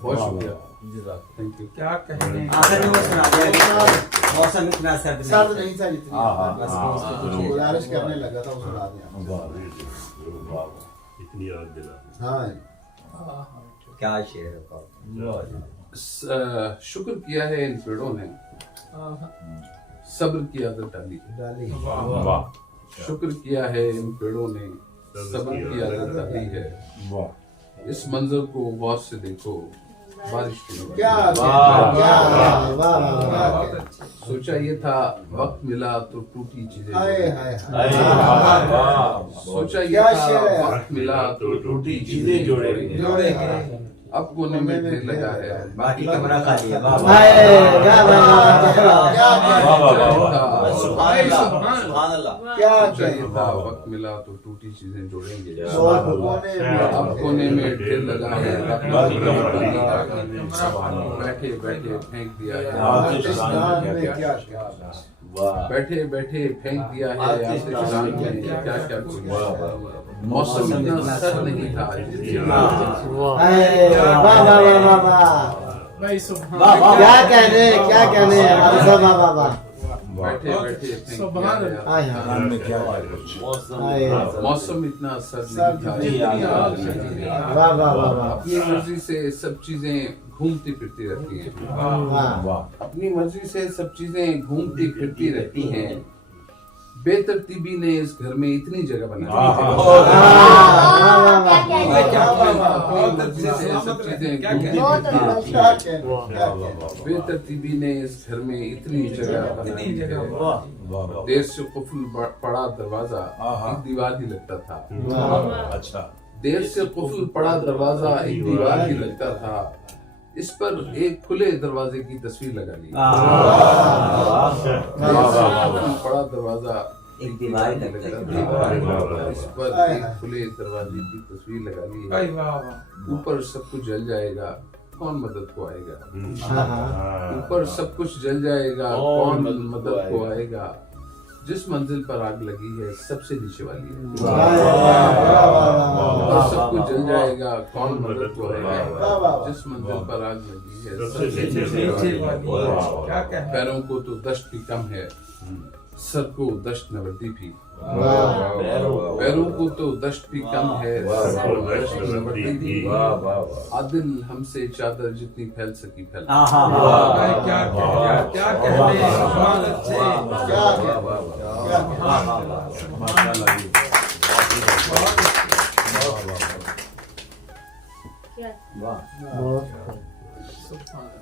बहुत शुक्रिया, थैंक यू। क्या कहने। मौसम इतना सर्द सर्द नहीं था जितनी, गुजारिश करने लगा था वो सुना दिया। इतनी याद दिला। हाँ क्या शेर है। शुक्र किया है इन पेड़ों ने, सब्र की आदत डाली। शुक्र किया है इन पेड़ों ने, सब्र की आदत डाली है। इस मंजर को गौर से देखो, बारिश की क्या सोचा ये था वक्त मिला तो टूटी चीजें, सोचा ये था वक्त मिला तो टूटी चीजें जोड़ेंगे। अब कोने में ढेर लगा है, बाकी कमरा खाली है। क्या चाहिए था वक्त मिला तो टूटी चीजें जोड़ेंगे। अब कोने में ढेर लगा है, बैठे बैठे फेंक दिया है, बैठे बैठे फेंक दिया है क्या क्या कुछ। मौसम इतना सर्द नहीं था। क्या कहने क्या कहने। बैठे बैठे मौसम इतना सर्द नहीं था। अपनी मर्जी से सब चीजें घूमती फिरती रहती हैं, अपनी मर्जी से सब चीजें घूमती फिरती रहती हैं। बेतरतीबी ने इस घर में इतनी जगह बना दी है। बेतरतीबी ने इस घर में इतनी जगह बना दी। देर से कुफल पड़ा दरवाजा एक दीवार ही लगता था। अच्छा, देर से कुफल पड़ा दरवाजा एक दीवार ही लगता था। इस पर एक खुले दरवाजे की तस्वीर लगा ली। बड़ा दरवाजा एक दीवार लगता है। इस पर एक खुले दरवाजे की तस्वीर लगा ली है। ऊपर सब कुछ जल जाएगा, कौन मदद को आएगा? ऊपर सब कुछ जल जाएगा, कौन मदद को आएगा? जिस मंजिल पर आग लगी है सबसे नीचे वाली है। ऊपर सब कुछ जल जाएगा, कौन मदद को आएगा? जिस मंजिल पर आग लगी है सबसे नीचे वाली है। पैरों को तो दश्त भी कम है, सर को दश्त न वर्दी भी। पैरों को तो दश्त भी कम है, सर को दश्त न वर्दी भी। आदिल हमसे चादर जितनी फैल सकी फैल।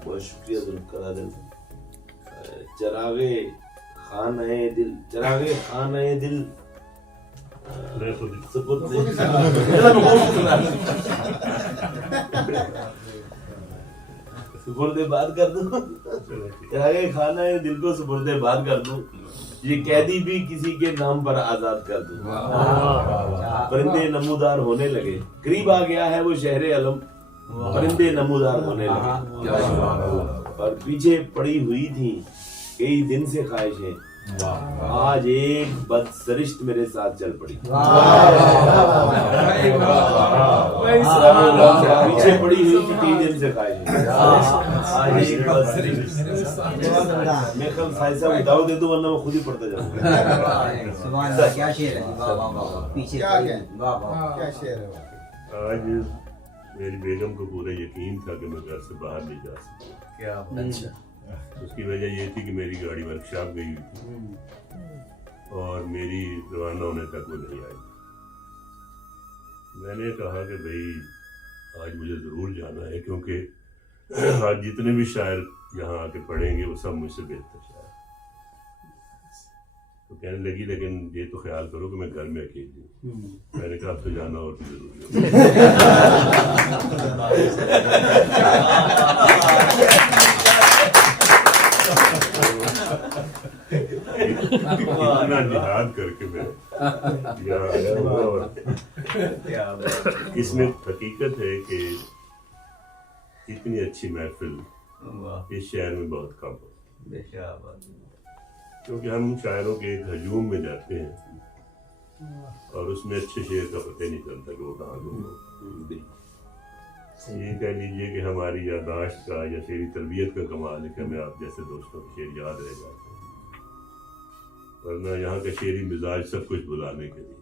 बहुत शुक्रिया जुल्फ़िकार। चरागे खान है दिल, चरागे खान है दिल सुपुर्दे बात कर दूं, चरागे खाना है दिल को सुपुर्दे बात कर दूं, ये कैदी भी किसी के नाम पर आजाद कर दूं। परिंदे नमूदार होने लगे, करीब आ गया है वो शहरे अलम, परिंदे नमूदार होने लगे। और पीछे पड़ी हुई थी कई दिन से ख्वाहिशें, आज एक बदसरिश्त मेरे साथ चल पड़ी। पीछे पड़ी हुई थी कई दिन से ख्वाहिशें, आज एक बदसरिश्त। मैं कल साइसा उठाओ दे दूं वरना मैं खुद ही पढ़ता जाऊंगा। क्या शेर है? पीछे क्या शेर है? आज मेरी बेगम को पूरा यकीन था कि मैं घर से बाहर नहीं जा सकता। क्या अच्छा। उसकी वजह ये थी कि मेरी गाड़ी वर्कशॉप गई हुई थी और मेरी रवाना होने तक वो नहीं आई। मैंने कहा कि भाई आज मुझे ज़रूर जाना है, क्योंकि आज जितने भी शायर यहाँ आके पढ़ेंगे वो सब मुझसे बेहतर शायर। तो कहने लगी लेकिन ये तो ख्याल करो कि मैं घर में अकेली हूँ। मैंने कहा अब तो जाना और भी जरूरी इतना जिहाद करके मैं यहाँ आया हूँ। और इसमें हकीकत है कि इतनी अच्छी महफिल इस शहर में बहुत कम है, क्योंकि हम शायरों के एक हजूम में जाते हैं और उसमें अच्छे शेर का पता ही नहीं चलता कि वो कहाँ होगा। ये कह लीजिए कि हमारी यादाश्त का या शेरी तरबियत का कमाल है कि हमें आप जैसे दोस्तों के शेर याद रह जाते हैं, वरना यहाँ का शेरी मिजाज सब कुछ भुलाने के लिए।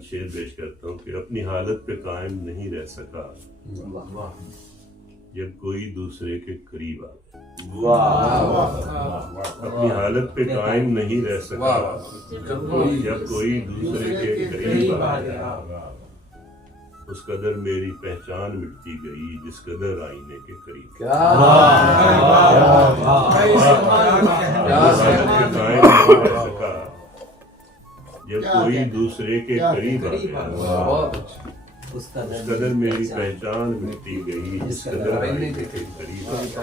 शेर पेश करता हूँ कि अपनी हालत पे कायम नहीं रह सका जब कोई दूसरे के करीब आ गया। अपनी हालत पे कायम नहीं रह सका जब कोई दूसरे के करीब आ गया। उस कदर मेरी पहचान मिटती गई जिस कदर आईने के करीब। जब कोई दूसरे के करीब आ गया, उस कदर मेरी पहचान मिटती गई जिस कदर आईने के करीब आ गया।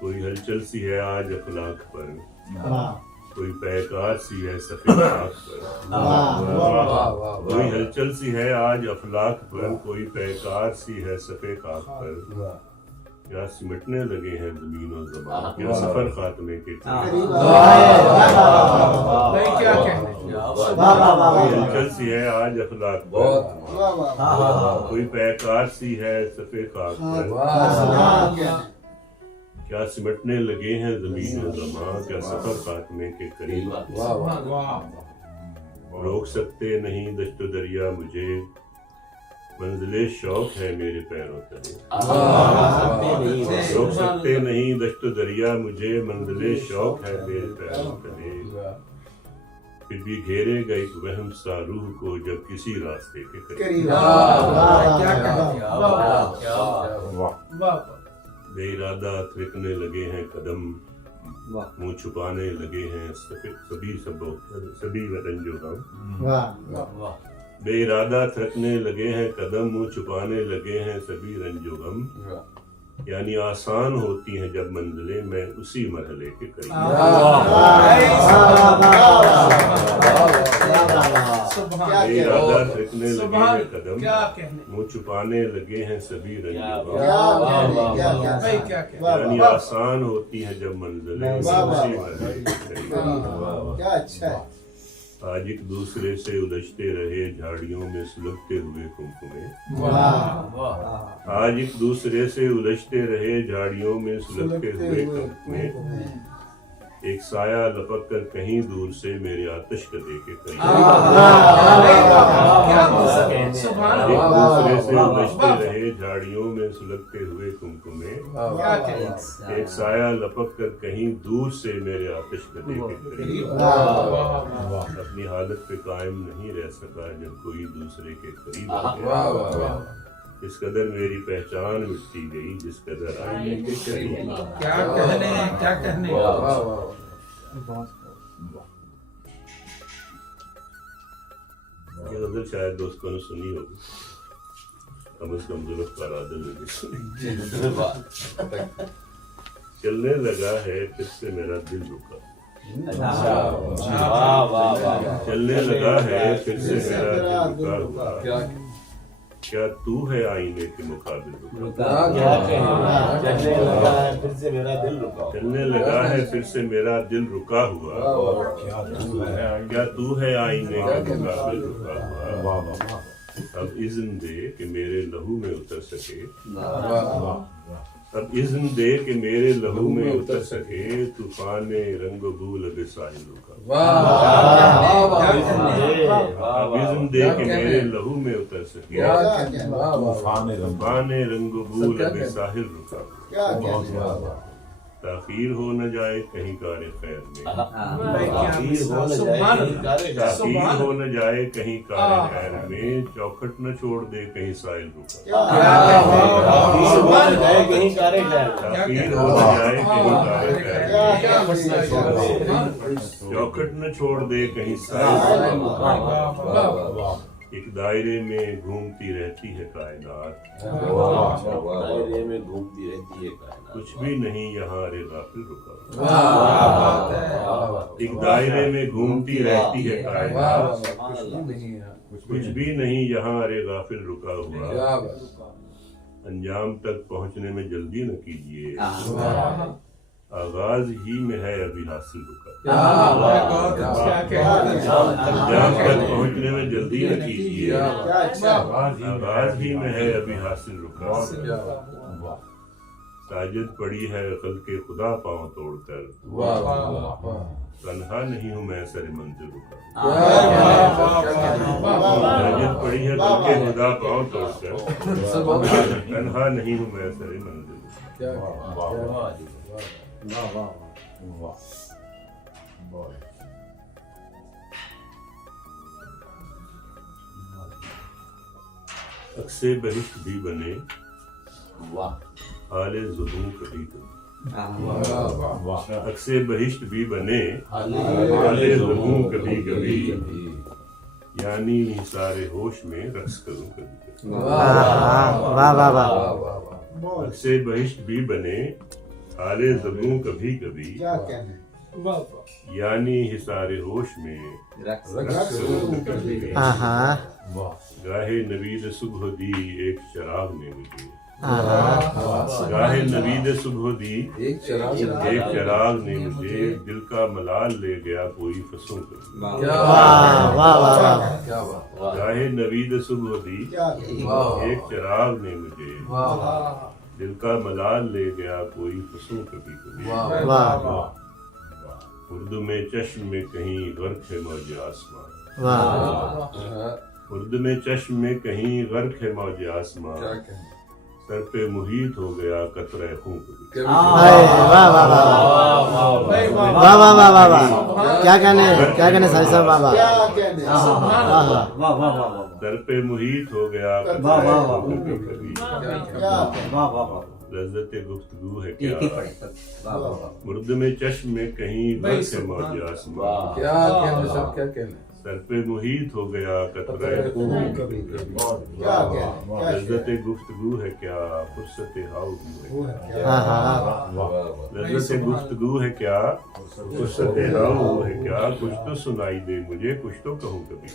कोई हलचल सी है आज अखलाक पर, कोई पैकार सी है सफेद खाक पर। कोई हलचल सी है आज अफलाक पर, कोई पैकार सी है सफेद खाक पर। क्या सिमटने लगे हैं जमीन और ज़बान, क्या सफर खात्मे के कोई हलचल सी है आज अखलाक पर, कोई पैकार सी है सफेद खाक पर। क्या सिमटने लगे हैं जमीन और ज़मां, क्या सफर खात्मे के करीब। रोक सकते नहीं दश्तो दरिया मुझे, मंजिले शौक है मेरे पैरों तले। रोक सकते नहीं दश्तो दरिया मुझे, मंजिले शौक है मेरे पैरों तले। फिर भी घेरेगा एक वहम सा रूह को जब किसी रास्ते के करीब। बेइरादा थिरकने लगे हैं कदम, मुंह छुपाने लगे हैं सभी रंजो गम। बेइरादा थिरकने लगे हैं कदम, मुंह छुपाने लगे हैं सभी रंजो गम। यानी आसान होती हैं जब मंजिलें, मैं उसी मरहले के करीब। इरादा थिरकने लगे हैं कदम, मुँह छुपाने लगे हैं सभी रंगे। यानी आसान होती हैं जब मंजिलें, मैं उसी मरहले के करीब। क्या अच्छा है। आज एक दूसरे से उलझते रहे झाड़ियों में सुलगते हुए कुमकुमे। आज एक दूसरे से उलझते रहे झाड़ियों में सुलगते हुए कुमकुमे। एक साया लपक कर कहीं दूर से मेरे आतिश कदे के करीब। एक दूसरे से उलझते रहे झाड़ियों में सुलगते हुए कुमकुमे। एक साया लपक कर कहीं दूर से मेरे आतिश कदे के करीब। अपनी हालत पे कायम नहीं रह सका जब कोई दूसरे के करीब आ गया। इस कदर मेरी पहचान मिटती गई जिस कदर आईने के करीब। क्या कहने, क्या कहने। ये गजल शायद दोस्तों ने सुनी होगी, कम से कम जुल्फ़कार आदिल ने भी सुनी। चलने लगा है फिर से मेरा दिल रुका। चलने लगा है फिर से मेरा दिल रुका हुआ। क्या तू है आईने के मुकाबिल रुका। चलने लगा है फिर से मेरा दिल रुका। चलने लगा है फिर से मेरा दिल रुका हुआ। क्या तू है आईने के मुकाबिल रुका हुआ। अब इज़्न दे कि मेरे लहू में उतर सके। अब इज़्न दे कि मेरे लहू में उतर सके तूफान रंग बूल अब साहिल का। अब इज़्न दे कि मेरे लहू में उतर सके तूफान रंग बूल अब साहिल रुका। ताखीर हो न जाए कहीं कारे खैर में। ताखीर हो न जाए कहीं कारे खैर में। चौखट न छोड़ दे कहीं साहिल रुका। ताखीर हो न जाए कहीं कारे खैर में। चौखट न छोड़ दे कहीं साहिल रुका। एक दायरे में घूमती रहती है कायनात। दायरे में घूमती रहती है कायनात। कुछ भी नहीं यहाँ रे गाफिल रुका। एक दायरे में घूमती रहती है कायनात। कुछ भी नहीं यहाँ रे गाफिल रुका हुआ। अंजाम तक पहुँचने में जल्दी न कीजिए, आगाज ही में है अभी हासिल रुका। अंजाम तक पहुँचने में जल्दी न कीजिए, आगाज ही में है अभी हासिल रुका। साजिद पड़ी है अकल के खुदा पाँव तोड़कर। तन्हा नहीं हूँ मैं सर मंजिल रुका। साजिद पड़ी है अकल के खुदा पाँव तोड़कर। तन्हा नहीं हूँ मैं सर मंजिल रुका। अक्से बहिश्त भी बने हाले ज़ुबू कभी कभी। अक्से बहिश्त भी बने हाले ज़ुबू कभी कभी। यानी सारे होश में रक्स करूं कभी कभी। अक्से बहिश्त भी बने हाले ज़ुबू कभी कभी। यानी हिसारे होश में रक्स करूं कभी कभी। गाहे नवीद सुबह दी एक शराब ने मुझे। गाहे नवीद सुबह दी एक शराब ने मुझे। दिल का मलाल ले गया कोई फसों का। गाहे नवीद सुबह दी एक शराब ने मुझे। दिल का मलाल ले गया कोई फसों कभी कभी। उर्दू में चश्म में कहीं गर्क है मौज आसमां। उर्दू में चश्म में कहीं गर्क है मौज आसमां। सर पे मुहीत हो गया कतरे खून कभी। क्या कहने सारी साहब बाबा। सर पे मुहीत हो गया कभी। लज्जत गुफ्तगू है क्या। मुर्द में चश्म में कहीं गर्क है मौज आसमां। सर पे मुहीत हो गया कतरा कभी लज्जत गुफ्तगू है क्या फुर्सत हाउ है लज्जत गुफ्तगू है क्या फुर्सत हाउ है क्या कुछ तो सुनाई दे मुझे कुछ तो कहूँ कभी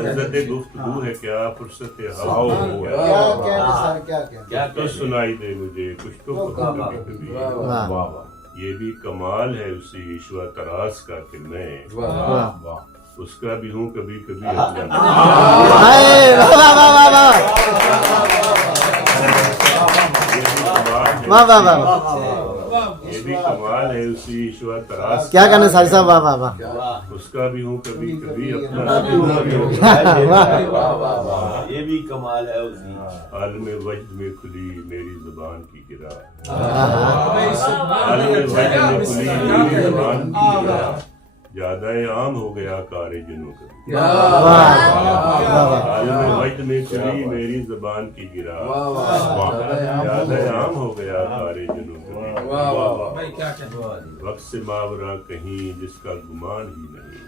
लज्जत गुफ्तगू है क्या फुर्सत हाउ है क्या तो सुनाई दे मुझे कुछ तो कहूँ कभी कभी ये भी कमाल है उसी ईश्वर तरास का कि मैं उसका भी हूँ कभी कभी ये भी कमाल है उसी ईश्वर तरास क्या कहना साहिब साहब, वाह वाह वाह। उसका भी हूँ कभी कभी अपना ये भी कमाल है उसी आलम वजद में खुली मेरी जुबान की गिरा आलम वजद में खुली मेरी जुबान की गिरा ज्यादा आम हो गया कारे जुनू कभी आलम वजद में खुली मेरी जुबान की गिरा ज्यादा आम हो गया कारे जुनू कभी वक्त से मावरा कहीं जिसका गुमान ही नहीं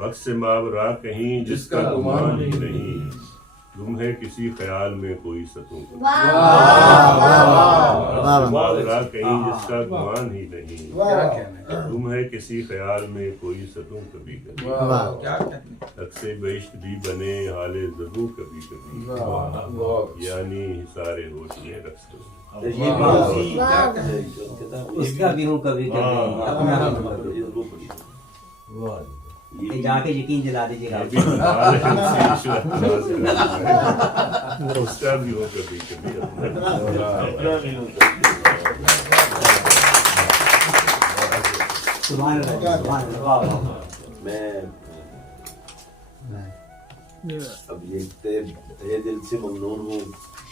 वक्त से मावरा कहीं जिसका गुमान ही नहीं तुम है किसी ख्याल में कोई सतूं मावरा कहीं जिसका गुमान ही नहीं तुम है किसी ख्याल में कोई सतूं कभी कभी अक्से बेश्त भी बने हाले ज़बू कभी कभी यानी हिसारे होश में रक्स उसका भी हूँ कभी कभी अपना भी हूँ कभी ये जाके यकीन दिला दीजिएगा उसका भी हो कभी कभी मैं अब ये तहे दिल से ममनून हूँ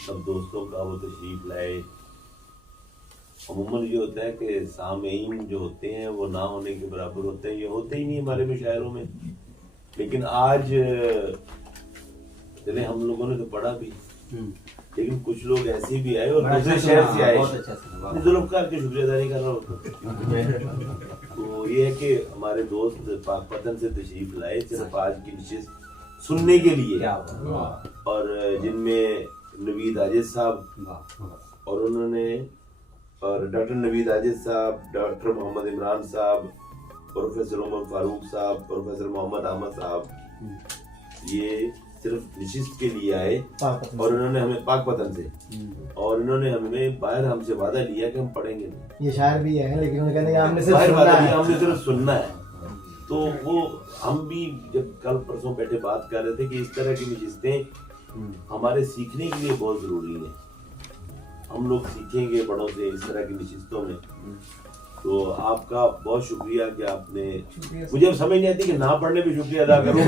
सब दोस्तों का वो तशरीफ लाए। अमूमन ये होता है कि सामीन जो होते हैं वो ना होने के बराबर होते हैं, ये होते ही नहीं हमारे मुशायरों में। लेकिन आज चले हम लोगों ने तो पढ़ा भी, लेकिन कुछ लोग ऐसे भी आए और दूसरे शहर से आए, जुल्फ़कार के शुक्रिया अदा नहीं कर रहा होता। तो ये है कि हमारे दोस्त पाकपतन से तशरीफ लाए सिर्फ आज की नशिस्त सुनने के लिए, और जिनमें नवीद आजिज साहब और उन्होंने और डॉक्टर नवीद आजिज साहब, डॉक्टर मोहम्मद इमरान साहब, प्रोफेसर उमर फारूक साहब, प्रोफेसर मोहम्मद अहमद साहब, ये सिर्फ नशिस्त के लिए आए और उन्होंने हमें पाकपतन से, और उन्होंने हमें बाहर हमसे वादा लिया कि हम पढ़ेंगे नहीं। ये शायर भी है लेकिन उन्होंने कहने हमने सिर्फ सुनना है। तो वो हम भी जब कल परसों बैठे बात कर रहे थे कि इस तरह की नशिस्तें हमारे सीखने के लिए बहुत जरूरी है। हम लोग सीखेंगे बड़ों से इस तरह की नशिस्तों में। तो आपका बहुत शुक्रिया कि आपने, मुझे अब समझ नहीं आती कि ना पढ़ने पे शुक्रिया अदा करूं।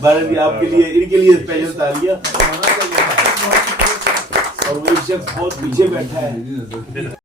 बहरहाल आपके लिए, इनके लिए स्पेशल तालियां। और वो शख्स बहुत पीछे बैठा है।